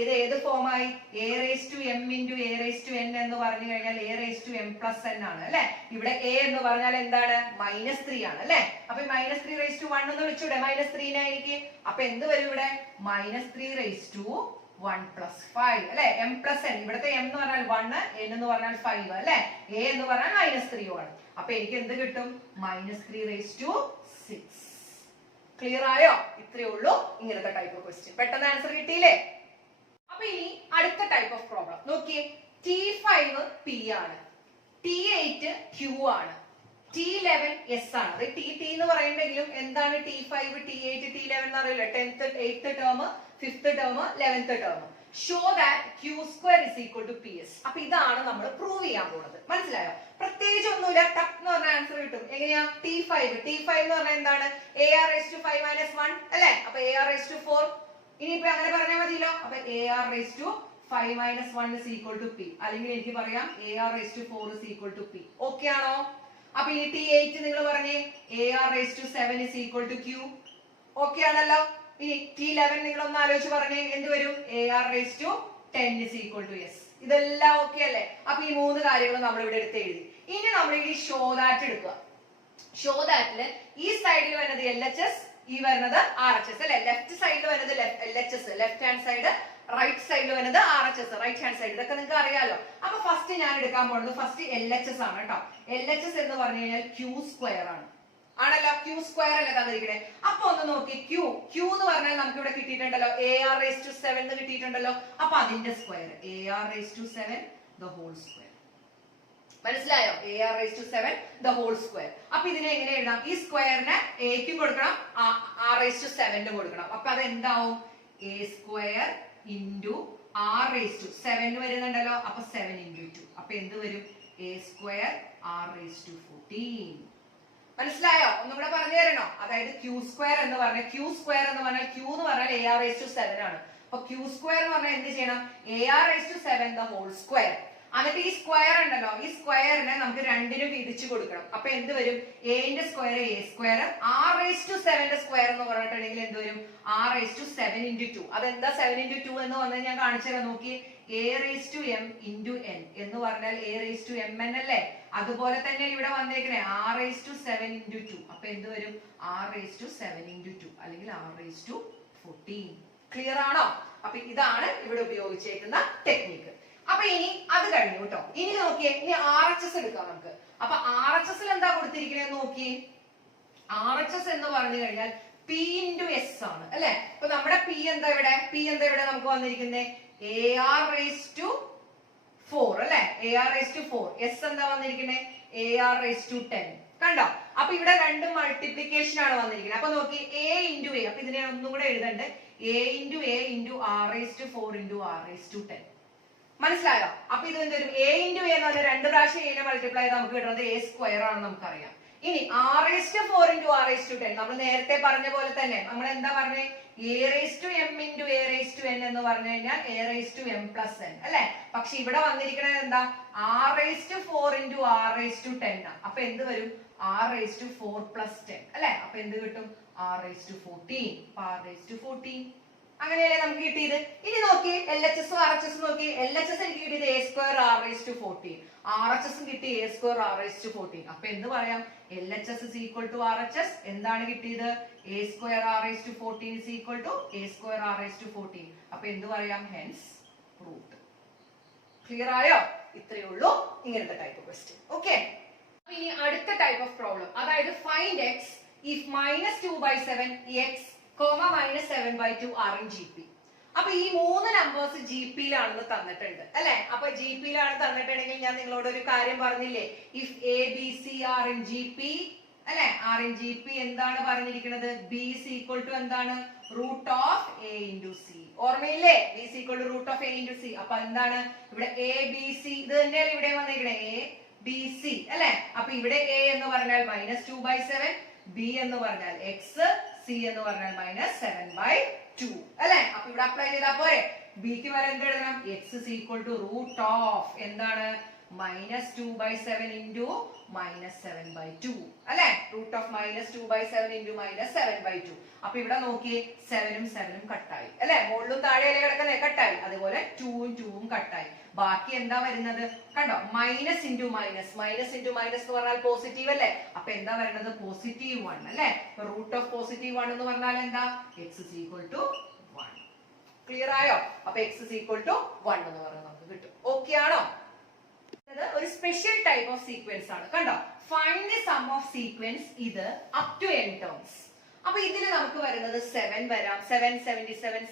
ഇത് ഏത് ഫോമായി? A raised to m into A raised to n എന്ന് പറഞ്ഞു കഴിഞ്ഞാൽ A raised to m plus n ആണ് അല്ലെ? ഇവിടെ A എന്ന് പറഞ്ഞാൽ എന്താണ്? -3 ആണ് അല്ലെ? അപ്പൊ -3 raised to 1 എന്ന് വിളിച്ചൂടെ -3 നെ എനിക്ക്? അപ്പൊ എന്ത് വരും ഇവിടെ? -3 raised to 1 plus 5 അല്ലെ? m plus n. ഇവിടുത്തെ m എന്ന് പറഞ്ഞാൽ 1, n എന്ന് പറഞ്ഞാൽ 5 അല്ലെ? A എന്ന് പറഞ്ഞാൽ -3 ആണ്. അപ്പൊ എനിക്ക് എന്ത് കിട്ടും? -3 raised to 6. ക്ലിയർ ആയോ? ഇത്രയേ ഉള്ളൂ ഇങ്ങനത്തെ ടൈപ്പ് ഓഫ് ക്വസ്റ്റ്യൻ. പെട്ടെന്ന് ആൻസർ കിട്ടിയില്ലേ? അപ്പൊ ഇനി അടുത്ത ടൈപ്പ് ഓഫ് പ്രോബ്ലം നോക്കിയേ. T5 P ആണ്, T8 Q ആണ്, T11 S ആണ്. അത് T എന്ന് പറയുന്നെങ്കിലും എന്താണ് T5 T8 T11 എന്ന് അറിയില്ല. 10th 8th term, 5th term, 11th term. Show that Q square is equal to PS. അപ്പൊ ഇതാണ് നമ്മൾ പ്രൂവ് ചെയ്യാൻ പോകുന്നത്. മനസ്സിലായോ? പ്രത്യേകിച്ച് ഒന്നുമില്ല, ടക്ക് എന്ന് പറഞ്ഞ ആൻസർ കിട്ടും. എങ്ങനെയാ? T5 എന്ന് പറഞ്ഞാൽ എന്താണ്? AR raised to 5 minus 1 അല്ലെ? അപ്പൊ AR raised to 4. ഇനിയിപ്പോ അങ്ങനെ പറഞ്ഞാൽ മതിയല്ലോ. അപ്പൊ AR raised to 5 minus 1 is equal to P. അല്ലെങ്കിൽ എനിക്ക് പറയാം AR raised to 4 is equal to P. Okay ആണോ? അപ്പൊ ഇനി T8 നിങ്ങൾ പറഞ്ഞേ AR raised to 7 is equal to Q. Okay ആണല്ലോ? ഇനി T11 നിങ്ങൾ ഒന്ന് ആലോചിച്ച് പറഞ്ഞേ എന്ത് വരും? AR raised to 10 is equal to S. ഇതെല്ലാം ഓക്കെ അല്ലേ? അപ്പൊ ഈ 3 കാര്യങ്ങൾ നമ്മൾ ഇവിടെ എടുത്ത് എഴുതി. ഇനി നമ്മൾ ഈ ഷോ ദാറ്റ് എടുക്കുക. ഷോ ദാറ്റില് ഈ സൈഡിൽ വരുന്നത് LHS, ഈ വരുന്നത് RHS അല്ലെ? ലെഫ്റ്റ് സൈഡിൽ വരുന്നത് LHS, left hand side, right സൈഡിൽ വരുന്നത് RHS, റൈറ്റ് ഹാൻഡ് സൈഡ്. ഇതൊക്കെ നിങ്ങൾക്ക് അറിയാലോ. അപ്പൊ ഫസ്റ്റ് ഞാൻ എടുക്കാൻ പോകുന്നത് ഫസ്റ്റ് LHS ആണ് കേട്ടോ. LHS എന്ന് പറഞ്ഞു കഴിഞ്ഞാൽ Q സ്ക്വയർ ആണ് ആണല്ലോ? Q സ്ക്വയർ അല്ലേ തന്നിരിക്കണേ? അപ്പൊ ഒന്ന് നോക്കി Q എന്ന് പറഞ്ഞാൽ നമുക്ക് ഇവിടെ കിട്ടിയിട്ടുണ്ടല്ലോ AR raised to 7 എന്ന് കിട്ടിയിട്ടുണ്ടല്ലോ. അപ്പൊ അതിന്റെ square AR raised to 7 the whole square. മനസ്സിലായോ? AR raised to 7 the whole square. അപ്പൊ ഇതിനെ എങ്ങനെ എഴുതാം? ഈ സ്ക്വയറിനെ Aക്കും കൊടുക്കണം, R raised to 7 ന് കൊടുക്കണം. അപ്പൊ അത് എന്താവും? A square into R raised to 7 വരുന്നുണ്ടല്ലോ. അപ്പൊ 7 into 2. അപ്പൊ എന്ത് വരും? A square R raised to 14. മനസ്സിലായോ? ഒന്നും കൂടെ പറഞ്ഞു തരണോ? അതായത് Q സ്ക്വയർ എന്ന് പറഞ്ഞാൽ Q എന്ന് പറഞ്ഞാൽ AR raised to 7 ആണ്. അപ്പൊ Q സ്ക്വയർ എന്ന് പറഞ്ഞാൽ എന്ത് ചെയ്യണം? AR raised to 7 the whole square. എന്നിട്ട് ഈ സ്ക്വയർ ഉണ്ടല്ലോ, ഈ സ്ക്വയറിനെ നമുക്ക് രണ്ടിനും വിധിച്ചു കൊടുക്കണം. അപ്പൊ എന്ത് വരും? A ന്റെ square A square, R raised to 7 ന്റെ സ്ക്വയർ എന്ന് പറഞ്ഞിട്ടുണ്ടെങ്കിൽ എന്ത് വരും? R raised to 7 into 2. അതെന്താ 7 into 2 എന്ന് പറഞ്ഞാൽ ഞാൻ കാണിച്ചു തരാം. നോക്കി, A raised to m into n എന്ന് പറഞ്ഞാൽ A raised to mn അല്ലേ? അതുപോലെ തന്നെ ഇവിടെ വന്നേക്കണേ R raised to 7 into 2. അപ്പൊ എന്ത് വരും? R raised to 7 into 2 അല്ലെങ്കിൽ R raised to 14. ക്ലിയർ ആണോ? അപ്പൊ ഇതാണ് ഇവിടെ ഉപയോഗിച്ചേക്കുന്ന ടെക്നിക്ക്. അപ്പൊ ഇനി അത് കഴിഞ്ഞു കേട്ടോ. ഇനി നോക്കിയേ, ഇനി RHS എടുക്കാം നമുക്ക്. അപ്പൊ RHS എന്താ കൊടുത്തിരിക്കണേന്ന് നോക്കിയേ. RHS എന്ന് പറഞ്ഞു കഴിഞ്ഞാൽ P into S ആണ് അല്ലെ? അപ്പൊ നമ്മുടെ P എന്താ ഇവിടെ നമുക്ക് വന്നിരിക്കുന്നത്? AR raised to 4 അല്ലെ? AR raised to 4. S എന്താ വന്നിരിക്കുന്നത്? AR raised to 10. കണ്ടോ? അപ്പൊ ഇവിടെ രണ്ടും മൾട്ടിപ്ലിക്കേഷൻ ആണ് വന്നിരിക്കുന്നത്. അപ്പൊ നോക്കി, A into A. അപ്പൊ ഇതിനെ ഒന്നും കൂടെ എഴുതണ്ട്. A into A into R raised to 4 into R raised to 10. മനസ്സിലായോ? അപ്പൊ ഇത് എന്തൊരു A into A എന്ന് പറഞ്ഞാൽ 2 പ്രാവശ്യം A നെ മൾട്ടിപ്ലൈ ചെയ്ത് നമുക്ക് കിട്ടുന്നത് A സ്ക്വയർ ആണെന്ന് നമുക്കറിയാം. ഇനി r⁴ into r⁴10 നമ്മൾ നേരത്തെ പറഞ്ഞ പോലെ തന്നെ നമ്മൾ എന്താ പറഞ്ഞേ a⁻m into a⁻n എന്ന് പറഞ്ഞു കഴിഞ്ഞാൽ a⁻m+n അല്ലെ. പക്ഷെ ഇവിടെ വന്നിരിക്കുന്നത് എന്താ r⁴ into r⁴10 അപ്പൊ എന്ത് വരും r⁴+10 അല്ലെ. അപ്പൊ എന്ത് കിട്ടും r⁴14 അങ്ങനെയല്ലേ നമുക്ക് കിട്ടിയത്. ഇനി നോക്കി LHS RHS നോക്കി. LHS എനിക്ക് കിട്ടിയത് a² r⁴14, RHS കിട്ടി a² r⁴14. അപ്പൊ എന്ത് പറയാം LHS is equal to RHS. എന്താണ് കിട്ടിയത് a² r⁴14 is equal to a² r⁴14. അപ്പൊ എന്ത് പറയാം hence proved. ക്ലിയർ ആയോ? ഇത്രയേ ഉള്ളൂ ഇങ്ങനത്തെ ടൈപ്പ് ക്വസ്റ്റ്യൻ. ഓക്കെ, ഇനി അടുത്ത ടൈപ്പ് ഓഫ് പ്രോബ്ലം, അതായത് find x if -2/7 x, -7/2 are in GP. അപ്പൊ ഈ മൂന്ന് നമ്പേഴ്സ് GP-യിലാണെന്ന് തന്നിട്ടുണ്ട് അല്ലെ. അപ്പൊ GP-യിലാണ് തന്നിട്ടുണ്ടെങ്കിൽ ഞാൻ നിങ്ങളോട് ഒരു കാര്യം പറഞ്ഞില്ലേ, if A B C are in GP അല്ലെ, are in GP എന്താണ് പറഞ്ഞിരിക്കുന്നത് B is equal to എന്താണ് root of A into C. ഓർമ്മയില്ലേ B is equal to root of A into C. അപ്പൊ എന്താണ് ഇവിടെ A B C ഇത് തന്നെയാണ് ഇവിടെ വന്നിരിക്കുന്നത് A B C അല്ലെ. അപ്പൊ ഇവിടെ A എന്ന് പറഞ്ഞാൽ -2/7, B എന്ന് പറഞ്ഞാൽ x, C എന്ന് പറഞ്ഞാൽ -7/2 അല്ലെ. അപ്പൊ ഇവിടെ അപ്ലൈ ചെയ്താൽ പോരെ. B ക്ക് വരെ എന്ത് എഴുതണം x is equal to root of എന്താണ് -2/7 into -7/2 അല്ലെ. root of -2/7 into -7/2. അപ്പൊ ഇവിടെ നോക്കിയേ 7ഉം 7ഉം കട്ടായി അല്ലെ. മുകളിലും താഴെയല്ലേ കിടക്കുന്നേ, കട്ടായി. അതുപോലെ 2ഉം 2ഉം കട്ടായി. ബാക്കി എന്താ വരുന്നത് കണ്ടോ, minus into minus, minus into minus എന്ന് പറഞ്ഞാൽ പോസിറ്റീവ് അല്ലേ. അപ്പൊ എന്താ വരുന്നത് +1 അല്ലെ. റൂട്ട് ഓഫ് +1 എന്ന് പറഞ്ഞാൽ എന്താ x is equal to 1. Clear ആയോ? അപ്പൊ x is equal to 1 എന്ന് പറഞ്ഞാൽ നമുക്ക് കിട്ടും. ഓക്കെ ആണോ? ഒരു സ്പെഷ്യൽ ടൈപ്പ് ഓഫ് സീക്വൻസ് ആണ്. കണ്ടോ, find the sum of sequence ഇത് അപ് ടു n ടേംസ്. അപ്പൊ ഇതിൽ നമുക്ക് വരുന്നത് 7 വരാം, 777,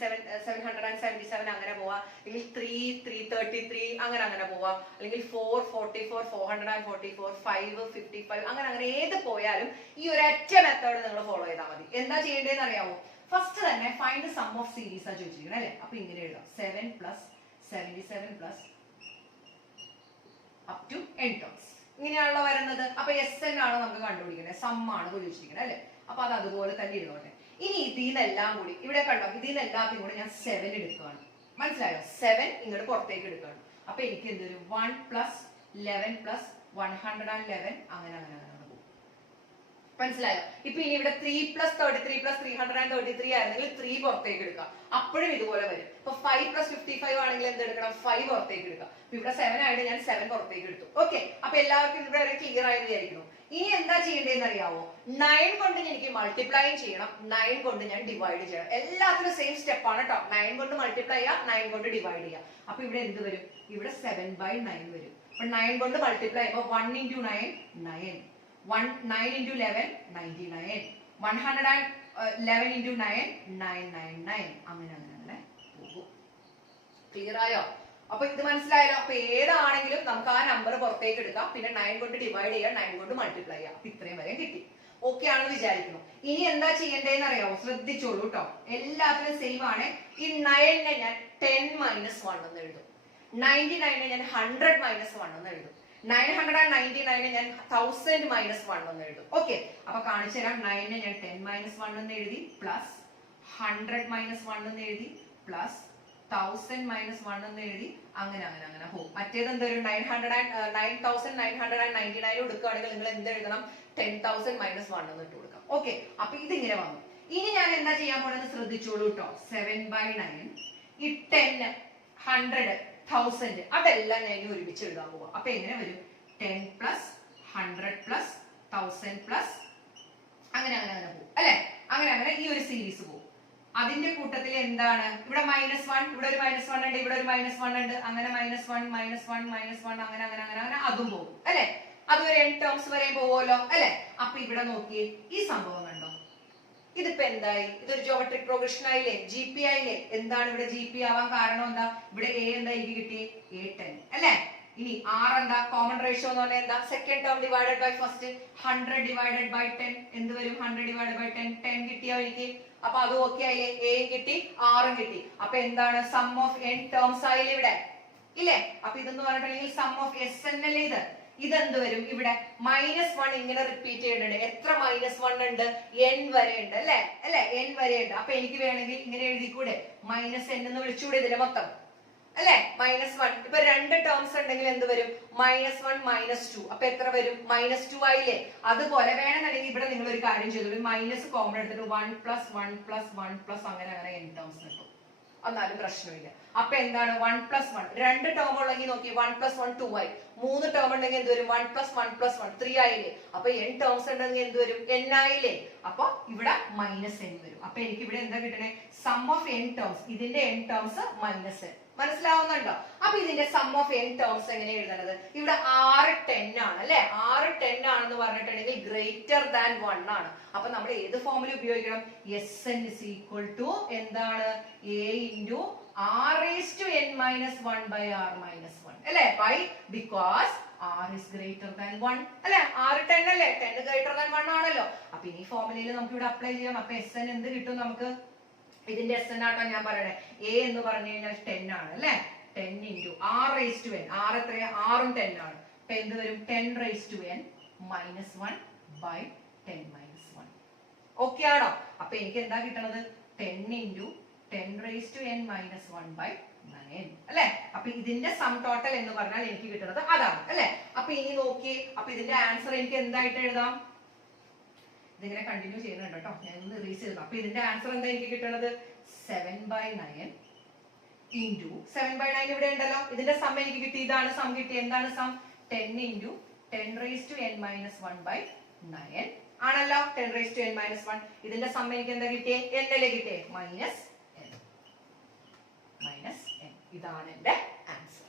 777 അങ്ങനെ പോവാം, അല്ലെങ്കിൽ 3, 333 അങ്ങനെ പോവാം, അല്ലെങ്കിൽ 444, 444, 555 അങ്ങനെ ഏത് പോയാലും ഈ ഒരൊറ്റ മെത്തേഡ് നിങ്ങൾ ഫോളോ ചെയ്താൽ മതി. എന്താ ചെയ്യേണ്ടതെന്ന് അറിയാമോ? ഫസ്റ്റ് തന്നെ ഫൈൻഡ് സം ഓഫ് സീരീസ് ആ ചോദിച്ചിരിക്കുന്നത് അല്ലെ. അപ്പൊ ഇങ്ങനെ എഴുതാം 7 + 77 + up to n ടേംസ് ഇങ്ങനെയാണല്ലോ വരുന്നത്. അപ്പൊ SN ആണ് നമുക്ക് കണ്ടുപിടിക്കുന്നത്, സം ആണ് ചോദിച്ചിരിക്കുന്നത് അല്ലെ. അപ്പൊ അത് അതുപോലെ തന്നെ ഇരുന്നോട്ടെ. ഇനി ഇതിന്നെല്ലാം കൂടി ഇവിടെ കണ്ടോ, ഇതിന്നെല്ലാത്തിനും കൂടി ഞാൻ 7 എടുക്കുകയാണ്. മനസ്സിലായോ? 7 ഇങ്ങോട്ട് പുറത്തേക്ക് എടുക്കുകയാണ്. അപ്പൊ എനിക്ക് എന്തൊരു 1 + 11 + 111 അങ്ങനെ പോകും. മനസ്സിലായോ? ഇപ്പൊ ഇനി ഇവിടെ 3 + 33 + 333 ആയിരുന്നെങ്കിൽ 3 പുറത്തേക്ക് എടുക്കാം, അപ്പോഴും ഇതുപോലെ വരും. ഇപ്പൊ 5 + 55 ആണെങ്കിൽ എന്തെടുക്കണം 5 പുറത്തേക്ക് എടുക്കാം. ഇവിടെ 7 ആയിട്ട് ഞാൻ 7 പുറത്തേക്ക് എടുത്തു. ഓക്കെ, അപ്പൊ എല്ലാവർക്കും ഇവിടെ ക്ലിയർ ആയി വിചാരിക്കുന്നു. ഇനി എന്താ ചെയ്യേണ്ടതെന്ന് അറിയാവോ? 9 കൊണ്ട് എനിക്ക് മൾട്ടിപ്ലൈ ചെയ്യണം, 9 കൊണ്ട് ഞാൻ ഡിവൈഡ് ചെയ്യണം. എല്ലാത്തിനും സെയിം സ്റ്റെപ്പ് ആണ് കേട്ടോ. 9 കൊണ്ട് മൾട്ടിപ്ലൈ ചെയ്യാം, 9 കൊണ്ട് ഡിവൈഡ് ചെയ്യാം. അപ്പൊ ഇവിടെ എന്ത് വരും? ഇവിടെ 7/9 വരും. അപ്പൊ 9 കൊണ്ട് മൾട്ടിപ്ലൈ ചെയ്യുമ്പോൾ 1 × 9 9, 9 × 11 99, 111 × 9 999 അങ്ങനെ പോകും. ക്ലിയർ ആയോ? അപ്പൊ ഇത് മനസ്സിലായല്ലോ. അപ്പൊ ഏതാണെങ്കിലും നമുക്ക് ആ നമ്പർ പുറത്തേക്ക് എടുക്കാം, പിന്നെ 9 കൊണ്ട് ഡിവൈഡ് ചെയ്യാം, 9 കൊണ്ട് മൾട്ടിപ്ലൈ ചെയ്യാം. അപ്പൊ ഇത്രയും വരെ കിട്ടി. ഓക്കെ ആണെന്ന് വിചാരിക്കുന്നു. ഇനി എന്താ ചെയ്യേണ്ടതെന്ന് അറിയാമോ? ശ്രദ്ധിച്ചോളൂ കേട്ടോ, എല്ലാത്തിനും സെയിം ആണ്. ഈ 9നെ ഞാൻ 10 - 1 എന്ന് എഴുതും, 99നെ ഞാൻ 100 - 1 എന്ന് എഴുതും, 999നെ ഞാൻ 1000 - 1 എന്ന് എഴുതും. ഓക്കെ, അപ്പൊ കാണിച്ചു തരാം. 9നെ ഞാൻ 10 - 1 എന്ന് എഴുതി, പ്ലസ് 100 - 1 എന്ന് എഴുതി, പ്ലസ് 1000 - 1 എന്ന് എഴുതി, അങ്ങനെ പോകും. മറ്റേത് എന്തൊരു 9999 കൊടുക്കുകയാണെങ്കിൽ നിങ്ങൾ എന്ത് എഴുതണം? 10,000 - 1 എന്ന് ഇട്ട് കൊടുക്കാം. ഓക്കെ, അപ്പൊ ഇതിങ്ങനെ വന്നു. ഇനി ഞാൻ എന്താ ചെയ്യാൻ പോണെന്ന് ശ്രദ്ധിച്ചോളൂ കേട്ടോ. 7/9, ഈ 10, 100, 1000 അതെല്ലാം ഞാൻ ഇനി ഒരുമിച്ച് എഴുതാൻ പോവാം. അപ്പൊ എങ്ങനെ വരും? 10 + 100 + 1000 അങ്ങനെ പോകും അല്ലെ. അങ്ങനെ ഈ ഒരു സീരീസ് പോകും. അതിന്റെ കൂട്ടത്തിൽ എന്താണ് ഇവിടെ -1, ഇവിടെ ഒരു -1 ഉണ്ട്, ഇവിടെ ഒരു -1 ഉണ്ട്, അങ്ങനെ -1 -1 അങ്ങനെ അതും പോകും അല്ലെ. അതൊരു n ടേംസ് വരെ പോകുമല്ലോ അല്ലെ. അപ്പൊ ഇവിടെ നോക്കിയേ, ഈ സംഭവം കണ്ടോ, ഇതിപ്പോ എന്തായി? ഇതൊരു ജോമെട്രിക് പ്രോഗ്രഷൻ ആയില്ലേ, GP ആയില്ലേ. എന്താണ് ഇവിടെ GP ആവാൻ കാരണം? എന്താ ഇവിടെ A എന്താ എനിക്ക് കിട്ടിയേ? A10 അല്ലെ. ഇനി R എന്താ? കോമൺ റേഷ്യോ എന്ന് പറഞ്ഞാൽ എന്താ? Second term divided by first. 100 / 10 എന്ത് വരും? 100 / 10 10 കിട്ടിയോ എനിക്ക്? അപ്പൊ അത് ഓക്കെ ആയില്ലേ. A കിട്ടി, R കിട്ടി. അപ്പൊ എന്താണ്? സം ഓഫ് n ടേംസ് ആയില്ലേ ഇവിടെ ഇല്ലേ. അപ്പൊ ഇതെന്ന് പറഞ്ഞിട്ടുണ്ടെങ്കിൽ സം ഓഫ് SN അല്ലേ ഇത്. ഇതെന്ത് വരും? ഇവിടെ -1 ഇങ്ങനെ റിപ്പീറ്റ് ചെയ്യുന്നുണ്ട്. എത്ര -1 ഉണ്ട്? n വരെ ഉണ്ട് അല്ലെ? n വരെ ഉണ്ട്. അപ്പൊ എനിക്ക് വേണമെങ്കിൽ ഇങ്ങനെ എഴുതിക്കൂടെ? -n എന്ന് വിളിച്ചുകൂടെ ഇതിലെ മൊത്തം? അല്ലെ? -1. ഇപ്പൊ രണ്ട് ടേംസ് ഉണ്ടെങ്കിൽ എന്ത് വരും? -1 -2. അപ്പൊ എത്ര വരും? -2 ആയില്ലേ? അതുപോലെ വേണമെന്നുണ്ടെങ്കിൽ ഇവിടെ നിങ്ങൾ ഒരു കാര്യം ചെയ്തോളൂ, മൈനസ് കോമൺ എടുത്തിട്ട് 1 + 1 + 1 + അങ്ങനെ n ടേംസ് കിട്ടും. എന്നാലും പ്രശ്നമില്ല. അപ്പൊ എന്താണ് 1 + 1? രണ്ട് ടേം ഉള്ളെങ്കിൽ നോക്കി 1 + 1 2 ആയി. മൂന്ന് ടേം ഉണ്ടെങ്കിൽ എന്ത് വരും? 1 + 1 + 1 3 ആയില്ലേ? അപ്പൊ n ടേംസ് ഉണ്ടെങ്കിൽ എന്ത് വരും? n ആയില്ലേ? അപ്പൊ ഇവിടെ -n വരും. അപ്പൊ എനിക്ക് ഇവിടെ എന്താ കിട്ടണേ? Sum of n terms. ഇതിന്റെ n ടേംസ് -n. മനസ്സിലാവുന്നുണ്ടോ? അപ്പൊ ഇതിന്റെ സം ഓഫ് n ടേംസ് എങ്ങനെ എഴുതണത്? ഇവിടെ 6 10 ആണ് അല്ലെ? 6 10 ആണെന്ന് പറഞ്ഞിട്ടുണ്ടെങ്കിൽ ഗ്രേറ്റർ ദാൻ 1 ആണ്. അപ്പൊ നമ്മൾ ഏത് ഫോമിൽ ഉപയോഗിക്കണം? Sn = എന്താണ്? a × r⁻n−1/r−1 അല്ലെ? Why? Because r is greater than 1 അല്ലെ? 6 10 അല്ലേ? 10 greater than 1 ആണല്ലോ. അപ്പൊ ഈ ഫോർമുലയിൽ നമുക്ക് ഇവിടെ അപ്ലൈ ചെയ്യാം. അപ്പൊ Sn എന്ത് കിട്ടും നമുക്ക്? ഇതിന്റെ Sn ആട്ടോ ഞാൻ പറയണേ. a എന്ന് പറഞ്ഞു കഴിഞ്ഞാൽ 10 ആണ് അല്ലെ? 10 × r⁻n. r എത്രയാ? 6 ഉം 10 ആണ്. അപ്പൊ എന്ത് വരും? 10⁻n -1/10⁻1. ഓക്കെ ആണോ? അപ്പൊ എനിക്ക് എന്താ കിട്ടണത്? 10 × 10⁻n -1/9 അല്ലെ? അപ്പൊ ഇതിന്റെ സം ടോട്ടൽ എന്ന് പറഞ്ഞാൽ എനിക്ക് കിട്ടുന്നത് അതാണ് അല്ലെ? അപ്പൊ ഇനി നോക്കിയേ. അപ്പൊ ഇതിന്റെ ആൻസർ എനിക്ക് എന്തായിട്ട് എഴുതാം? ഇതിങ്ങനെ കണ്ടിന്യൂ ചെയ്യുന്നുണ്ട് കേട്ടോ, ഞാൻ ഒന്ന് റീസ് ചെയ്തു. അപ്പൊ ഇതിന്റെ ആൻസർ എന്താ എനിക്ക് കിട്ടുന്നത്? 7/9 × 7/9 ഇവിടെ ഉണ്ടല്ലോ. ഇതിന്റെ സം എനിക്ക് കിട്ടി. ഇതാണ് സം കിട്ടി. എന്താണ് സം? 10 × 10⁻n -1/9 ആണല്ലോ. 10⁻n -1. ഇതിന്റെ സം എനിക്ക് എന്താ കിട്ടിയേ? n അല്ലേ കിട്ടിയേ? -n. ഇതാണ് എന്റെ ആൻസർ.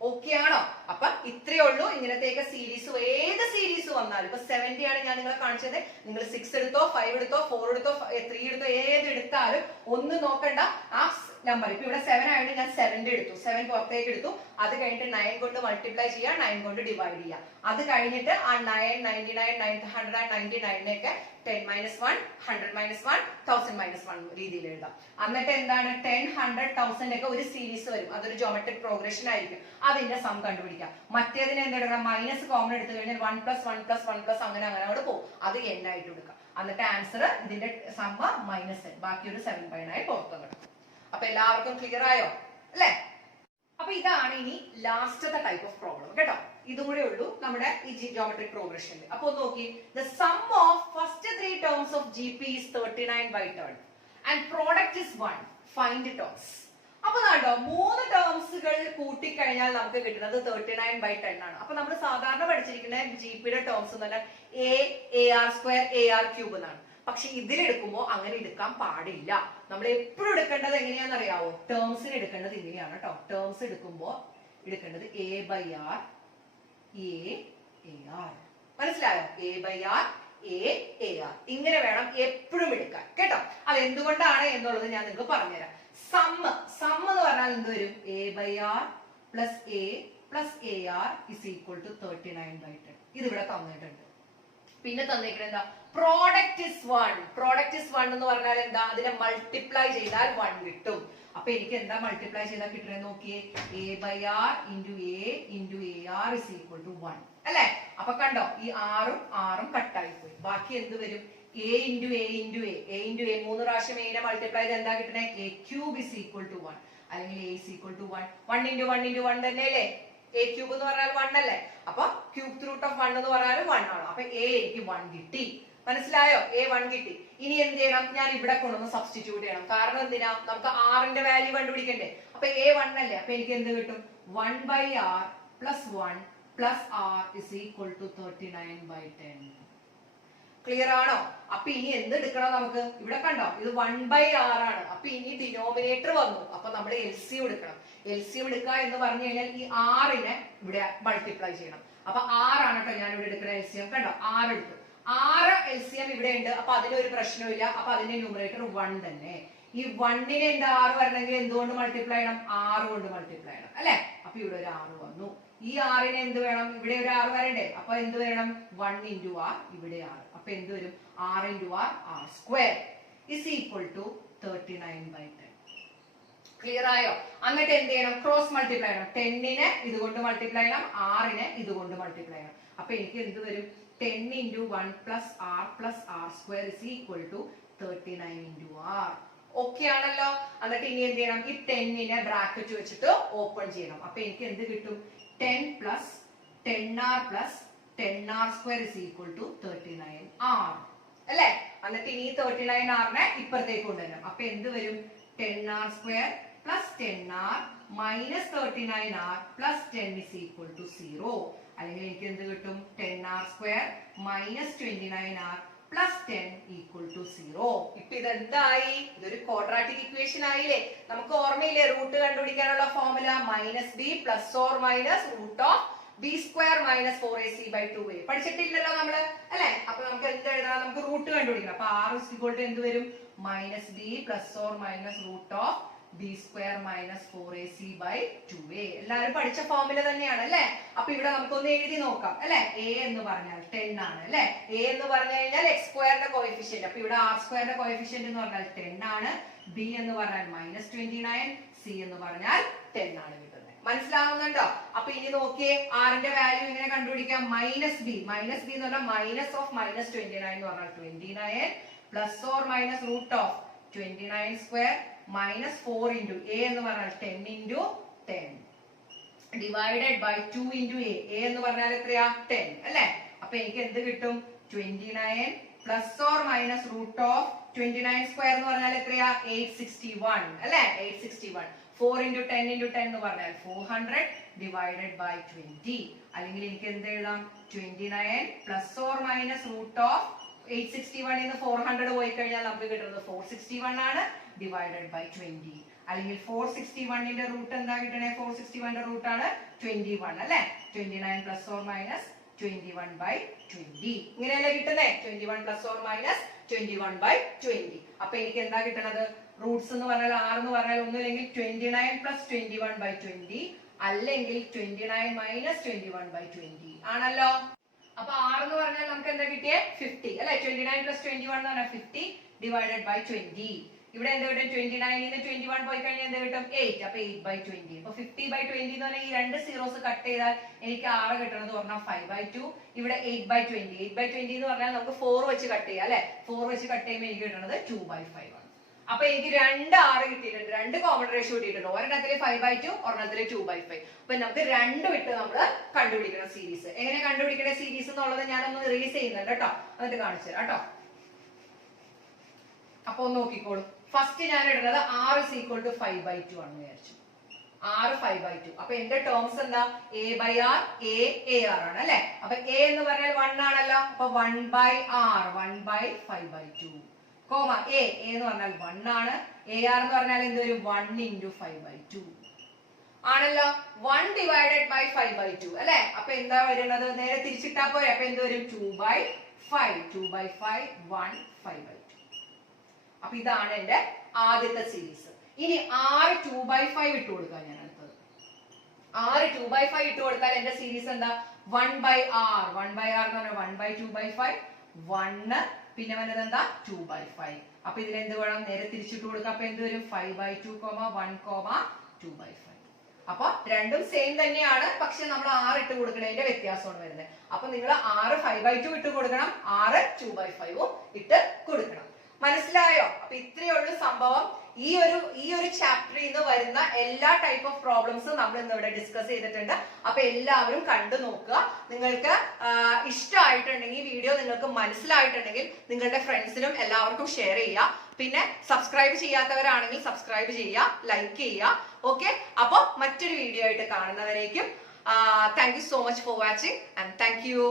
ഓക്കെ ആണോ? അപ്പൊ ഇത്രയേ ഉള്ളൂ. ഇങ്ങനത്തെയൊക്കെ സീരീസ് ഏത് സീരീസ് വന്നാലും, ഇപ്പൊ 70 ആണ് ഞാൻ നിങ്ങളെ കാണിച്ചത്. നിങ്ങൾ 6 എടുത്തോ 5 എടുത്തോ 4 എടുത്തോ 3 എടുത്തോ ഏത് എടുത്താലും ഒന്നും നോക്കണ്ട. ആ നമ്പർ ഇപ്പൊ ഇവിടെ 7 ആയതുകൊണ്ട് ഞാൻ 7 എടുത്തു. 7 പുറത്തേക്ക് എടുത്തു. അത് കഴിഞ്ഞിട്ട് 9 കൊണ്ട് മൾട്ടിപ്ലൈ ചെയ്യുക, 9 കൊണ്ട് ഡിവൈഡ് ചെയ്യുക. അത് കഴിഞ്ഞിട്ട് ആ 9 99 999 ഒക്കെ 10 - 1 100 - 1 1000 - 1 രീതിയിൽ എഴുതാം. എന്നിട്ട് എന്താണ് 10 100 1000 ഒക്കെ ഒരു സീരീസ് വരും. അതൊരു ജോമെട്രിക് പ്രോഗ്രഷൻ ആയിരിക്കും. അതിന്റെ സം കണ്ടുപിടിക്കാം. മറ്റേതിന് എന്തെടുക്കണം? മൈനസ് കോമൺ എടുത്തു കഴിഞ്ഞാൽ 1 + 1 + 1 + അങ്ങനെ അങ്ങോട്ട് പോകും. അത് n ആയിട്ട് എടുക്കാം. എന്നിട്ട് ആൻസർ ഇതിന്റെ സമ്മ -n, ബാക്കി ഒരു 7/9 ആയി പുറത്തു കിട്ടും. അപ്പൊ എല്ലാവർക്കും ക്ലിയർ ആയോ അല്ലെ? അപ്പൊ ഇതാണ് ഇനി ലാസ്റ്റത്തെ ടൈപ്പ് ഓഫ് പ്രോബ്ലം കേട്ടോ. ഇതും കൂടെ ഉള്ളൂ നമ്മുടെ ഈ ജിയോമെട്രിക് പ്രോഗ്രഷനിൽ. അപ്പൊ നോക്കി, the sum of first 3 terms of GP is 39/10 and product is 1. Find the terms. അപ്പൊ കണ്ടോ, 3 ടേംസുകൾ കൂട്ടിക്കഴിഞ്ഞാൽ നമുക്ക് കിട്ടുന്നത് 39/10 ആണ്. അപ്പൊ നമ്മൾ സാധാരണ പഠിച്ചിരിക്കുന്ന GPയുടെ ടേംസ് എന്ന് പറഞ്ഞാൽ AR² AR³ എന്നാണ്. പക്ഷെ ഇതിലെടുക്കുമ്പോൾ അങ്ങനെ എടുക്കാൻ പാടില്ല. നമ്മൾ എപ്പോഴും എടുക്കേണ്ടത് എങ്ങനെയാണെന്ന് അറിയാവോ? ടേംസിന് എടുക്കേണ്ടത് ഇങ്ങനെയാണ് കേട്ടോ. ടേംസ് എടുക്കുമ്പോൾ എടുക്കേണ്ടത് A/R AAR. മനസ്സിലായോ? A/R AAR ഇങ്ങനെ വേണം എപ്പോഴും എടുക്കാൻ കേട്ടോ. അത് എന്തുകൊണ്ടാണ് എന്നുള്ളത് ഞാൻ നിങ്ങൾക്ക് പറഞ്ഞുതരാം. സം എന്ന് പറഞ്ഞാൽ എന്ത് വരും? A/R + A + AR = 39/10. ഇത് ഇവിടെ തന്നിട്ടുണ്ട്. പിന്നെ തന്നിരിക്കുന്നത് എന്താ? Product is 1. പ്രോഡക്റ്റ് ഇസ് 1 എന്ന് പറഞ്ഞാൽ എന്താ? അതിനെ മൾട്ടിപ്ലൈ ചെയ്താൽ 1 കിട്ടും. അപ്പൊ എനിക്ക് എന്താ മൾട്ടിപ്ലൈ ചെയ്താൽ കിട്ടുന്നത് നോക്കിയേ? A/R × A × AR = 1 അല്ലെ? അപ്പൊ കണ്ടോ, ഈ ആറും കട്ടായി പോയി. ബാക്കി എന്ത് വരും? A × A × A. A × A 3 പ്രാവശ്യം A നെ മൾട്ടിപ്ലൈ ചെയ്ത് എന്താ കിട്ടണേ? A³ = 1 അല്ലെങ്കിൽ A = 1. 1 × 1 × 1 തന്നെയല്ലേ? A³ എന്ന് പറഞ്ഞാൽ 1 അല്ലേ? അപ്പൊ √1 എന്ന് പറഞ്ഞാലും 1 ആണ്. അപ്പൊ A എനിക്ക് 1 കിട്ടി. മനസ്സിലായോ? A 1 കിട്ടി. ഇനി എന്ത് ചെയ്യണം? ഞാൻ ഇവിടെ കൊണ്ടുവന്ന് സബ്സ്റ്റിറ്റ്യൂട്ട് ചെയ്യണം. കാരണം എന്തിനാ? നമുക്ക് R ന്റെ വാല്യൂ കണ്ടുപിടിക്കണ്ടേ? അപ്പൊ A 1 അല്ലേ? അപ്പൊ എനിക്ക് എന്ത് കിട്ടും? 1/R + 1 + R = 39/10. ക്ലിയർ ആണോ? അപ്പൊ ഇനി എന്ത് എടുക്കണം നമുക്ക്? ഇവിടെ കണ്ടോ, ഇത് 1/R ആണ്. അപ്പൊ ഇനി ഡിനോമിനേറ്റർ വന്നു. അപ്പൊ നമ്മൾ LCM എടുക്കണം. LCM എടുക്കുക എന്ന് പറഞ്ഞു കഴിഞ്ഞാൽ ഈ R നെ ഇവിടെ മൾട്ടിപ്ലൈ ചെയ്യണം. അപ്പൊ R ആണ് കേട്ടോ ഞാൻ ഇവിടെ എടുക്കുന്ന LCM. കണ്ടോ, R എടുത്തു. 6 LCM ഇവിടെ ഉണ്ട്. അപ്പൊ അതിനൊരു പ്രശ്നമില്ല. അപ്പൊ അതിന്റെ ന്യൂമറേറ്റർ 1 തന്നെ. ഈ 1നെ എന്താ 6 വരണമെങ്കിൽ എന്തുകൊണ്ട് മൾട്ടിപ്ലൈ ചെയ്യണം? 6 കൊണ്ട് മൾട്ടിപ്ലൈ ചെയ്യണം അല്ലെ? അപ്പൊ ഇവിടെ ഒരു 6 വന്നു. ഈ 6നെ എന്ത് വേണം? ഇവിടെ ഒരു 6 വരണ്ടേ? അപ്പൊ എന്ത് വേണം? 1 × R ഇവിടെ 6. അപ്പൊ എന്ത് വരും? R × R R² = 39/10. ക്ലിയർ ആയോ? എന്നിട്ട് എന്ത് ചെയ്യണം? ക്രോസ് മൾട്ടിപ്ലൈ ചെയ്യണം. 10നെ ഇതുകൊണ്ട് മൾട്ടിപ്ലൈ ചെയ്യണം, 6നെ ഇതുകൊണ്ട് മൾട്ടിപ്ലൈ ചെയ്യണം. അപ്പൊ എനിക്ക് എന്ത് വരും? 10 into 1 plus r square is equal to 39 into r. Okay ആണല്ലോ? എന്നിട്ട് ഇനി എന്ത് ചെയ്യണം? ഈ 10നെ ബ്രാക്കറ്റ് വെച്ചിട്ട് ഓപ്പൺ ചെയ്യണം. അപ്പൊ എനിക്ക് എന്ത് കിട്ടും? 10 plus 10r plus 10r square is equal to 39r. അല്ലേ? എന്നിട്ട് ഇനി 39rനെ ഇപ്പുറത്തേക്ക് കൊണ്ടുവരണം. അപ്പൊ എന്ത് വരും? 10r square plus 10r minus 39r plus 10 is equal to 0. അല്ലെങ്കിൽ എനിക്ക് എന്ത് കിട്ടും? 10r square minus 29r plus 10 equal to 0. ഇപ്പൊ ഇതെന്തായി? ഇതൊരു ക്വാഡ്രാറ്റിക് ഇക്വേഷൻ ആയില്ലേ? നമുക്ക് ഓർമ്മയില്ലേ റൂട്ട് കണ്ടുപിടിക്കാനുള്ള formula? Minus b plus or minus root of b square minus 4ac by 2a. പഠിച്ചിട്ടില്ലല്ലോ നമ്മള്, അല്ലെ? അപ്പൊ നമുക്ക് എന്ത് എഴുതണം? നമുക്ക് റൂട്ട് കണ്ടുപിടിക്കണം. അപ്പൊ r is equal to എന്ത് വരും? Minus b plus or minus root of b square minus 4ac by 2a. എല്ലാവരും പഠിച്ച ഫോർമുല തന്നെയാണ് അല്ലെ? അപ്പൊ ഇവിടെ നമുക്കൊന്ന് എഴുതി നോക്കാം അല്ലെ? a എന്ന് പറഞ്ഞാൽ 10 ആണ് അല്ലെ? a എന്ന് പറഞ്ഞു കഴിഞ്ഞാൽ x സ്ക്വയറിന്റെ കോഎഫിഷ്യന്റ്. അപ്പൊ ഇവിടെ r സ്ക്വയറിന്റെ കോഎഫിഷ്യന്റ് എന്ന് പറഞ്ഞാൽ 10 ആണ്, b എന്ന് പറഞ്ഞാൽ മൈനസ് 29, c എന്ന് പറഞ്ഞാൽ 10 ആണ് കിട്ടുന്നത്. മനസ്സിലാവുന്നുണ്ടോ? അപ്പൊ ഇനി നോക്കിയേ, r ന്റെ വാല്യൂ എങ്ങനെ കണ്ടുപിടിക്കാം? മൈനസ് ബി എന്ന് പറഞ്ഞാൽ മൈനസ് ഓഫ് മൈനസ് 29 എന്ന് പറഞ്ഞാൽ 29 plus or minus root of 29 square minus 4 into a എന്ന് പറഞ്ഞാൽ 10 into 10 divided by 2 into a. a എന്ന് പറഞ്ഞാൽ എത്രയാ? 10 അല്ലെ? അപ്പൊ എനിക്ക് എന്ത് കിട്ടും? 29 plus or minus root of 29 square എന്ന് പറഞ്ഞാൽ എത്രയാ? 861 അല്ലെ? 861. 4 into 10 into 10 എന്ന് പറഞ്ഞാൽ 400 ഡിവൈഡഡ് ബൈ 20. അല്ലെങ്കിൽ എനിക്ക് എന്ത് എഴുതാം? 29 plus or minus root of 861 നിന്ന് 400 പോയി കഴിഞ്ഞാൽ നമുക്ക് കിട്ടുന്നത് 461 ആണ് ഡിവൈഡഡ് ബൈ 20. അല്ലെങ്കിൽ 461ന്റെ റൂട്ട് എന്താ കിട്ടണേ? 461ന്റെ റൂട്ട് ആണ് 21 അല്ലെ? 29 പ്ലസ് ഓർ മൈനസ് 21 by 20. ഇങ്ങനെയല്ലേ കിട്ടുന്നേ? 21 പ്ലസ് ഓർ മൈനസ് 21 by 20. അപ്പൊ എനിക്ക് എന്താ കിട്ടണത്? റൂട്ട്സ് എന്ന് പറഞ്ഞാൽ r എന്ന് പറഞ്ഞാൽ ഒന്നുമില്ലെങ്കിൽ 29 പ്ലസ് 21 by 20 അല്ലെങ്കിൽ 29 മൈനസ് 21 by 20 ആണല്ലോ. അപ്പൊ r എന്ന് പറഞ്ഞാൽ നമുക്ക് എന്താ കിട്ടിയേ? 50 അല്ലെ? 29 പ്ലസ് 21 എന്ന് പറഞ്ഞാൽ 50 ഡിവൈഡഡ് ബൈ 20. ഇവിടെ എന്ത് കിട്ടും? 29 ന് 21 പോയി കഴിഞ്ഞാൽ എന്ത് കിട്ടും? 8. അപ്പൊ 8 by 20. അപ്പൊ 50 by 20 എന്ന് പറഞ്ഞാൽ ഈ രണ്ട് സീറോസ് കട്ട് ചെയ്താൽ എനിക്ക് r കിട്ടുന്നത് പറഞ്ഞാൽ 5 by 2. ഇവിടെ 8 by 20. 8 by 20 എന്ന് പറഞ്ഞാൽ നമുക്ക് 4 വെച്ച് കട്ട് ചെയ്യാം അല്ലെ? 4 വെച്ച് കട്ട് ചെയ്യുമ്പോൾ എനിക്ക് കിട്ടുന്നത് 2 by 5 ആണ്. അപ്പൊ എനിക്ക് രണ്ട് r കിട്ടിയിട്ടുണ്ട്, രണ്ട് കോമൺ റേഷ്യോ കിട്ടിയിട്ടുണ്ട്. ഒരെണ്ണത്തില് 5 by 2, ഒരെണ്ണത്തില് 2 by 5. അപ്പൊ നമുക്ക് രണ്ടും ഇട്ട് നമ്മൾ കണ്ടുപിടിക്കണം സീരീസ്. എങ്ങനെ കണ്ടുപിടിക്കണ സീരീസ് എന്നുള്ളത് ഞാനൊന്ന് റീസ് ചെയ്യുന്നുണ്ട് കേട്ടോ, എന്നിട്ട് കാണിച്ചു തരാം കേട്ടോ. അപ്പൊ നോക്കിക്കോളൂ. ഫസ്റ്റ് ഞാൻ ഇടുന്നത് r is equal to 5 by 2 ആണെന്ന് വിചാരിച്ചു. r 5 by 2. അപ്പൊ എന്റെ ടേംസ് എന്താ? a by r, a r ആണ് അല്ലെ? അപ്പൊ a എന്ന് പറഞ്ഞാൽ 1 ആണല്ലോ. അപ്പൊ 1 by r, 1 by 5 by 2. Comma a എന്ന് പറഞ്ഞാൽ 1 ആണ്. ar എന്ന് പറഞ്ഞാൽ എന്ത് വരും? 1 into 5 by 2 ആണല്ലോ. 1 ഡിവൈഡഡ് ബൈ 5 by 2 അല്ലെ? അപ്പൊ എന്താ വരുന്നത്? നേരെ തിരിച്ചിട്ടാ പോരെ. അപ്പൊ എന്ത് വരും? 2 by 5. 2 by 5, 1, 5 by 2. അപ്പൊ ഇതാണ് എന്റെ ആദ്യത്തെ സീരീസ്. ഇനി r 2 by 5 ഇട്ട് കൊടുക്കാം ഞാൻ അടുത്തത്. r 2 by 5 ഇട്ട് കൊടുത്താൽ എന്റെ സീരീസ് എന്താ? 1 by r. 1 by r എന്ന് പറഞ്ഞാൽ 1 by 2 by 5, 1 പിന്നെ വന്നത് എന്താ? 2 by 5. അപ്പൊ ഇതിൽ എന്ത് വേണം? നേരെ തിരിച്ചിട്ട് കൊടുക്കാം. അപ്പൊ എന്ത് വരും? 5 by 2, 1, 2 by 5. അപ്പൊ രണ്ടും സെയിം തന്നെയാണ്, പക്ഷെ നമ്മൾ r ഇട്ട് കൊടുക്കണതിന്റെ വ്യത്യാസമാണ് വരുന്നത്. അപ്പൊ നിങ്ങൾ r 5 by 2 ഇട്ട് കൊടുക്കണം, r 2 by 5 ഇട്ട് കൊടുക്കണം. മനസ്സിലായോ? അപ്പൊ ഇത്രയേ ഉള്ളൂ സംഭവം. ഈ ഒരു ചാപ്റ്ററിൽ നിന്ന് വരുന്ന എല്ലാ ടൈപ്പ് ഓഫ് പ്രോബ്ലംസും നമ്മൾ ഇന്ന് ഇവിടെ ഡിസ്കസ് ചെയ്തിട്ടുണ്ട്. അപ്പൊ എല്ലാവരും കണ്ടു നോക്കുക. നിങ്ങൾക്ക് ഇഷ്ടമായിട്ടുണ്ടെങ്കിൽ, വീഡിയോ നിങ്ങൾക്ക് മനസ്സിലായിട്ടുണ്ടെങ്കിൽ നിങ്ങളുടെ ഫ്രണ്ട്സിനും എല്ലാവർക്കും ഷെയർ ചെയ്യുക. പിന്നെ സബ്സ്ക്രൈബ് ചെയ്യാത്തവരാണെങ്കിൽ സബ്സ്ക്രൈബ് ചെയ്യുക, ലൈക്ക് ചെയ്യുക. ഓക്കെ, അപ്പൊ മറ്റൊരു വീഡിയോ ആയിട്ട് കാണുന്നവരേക്കും thank you so much for watching and thank U.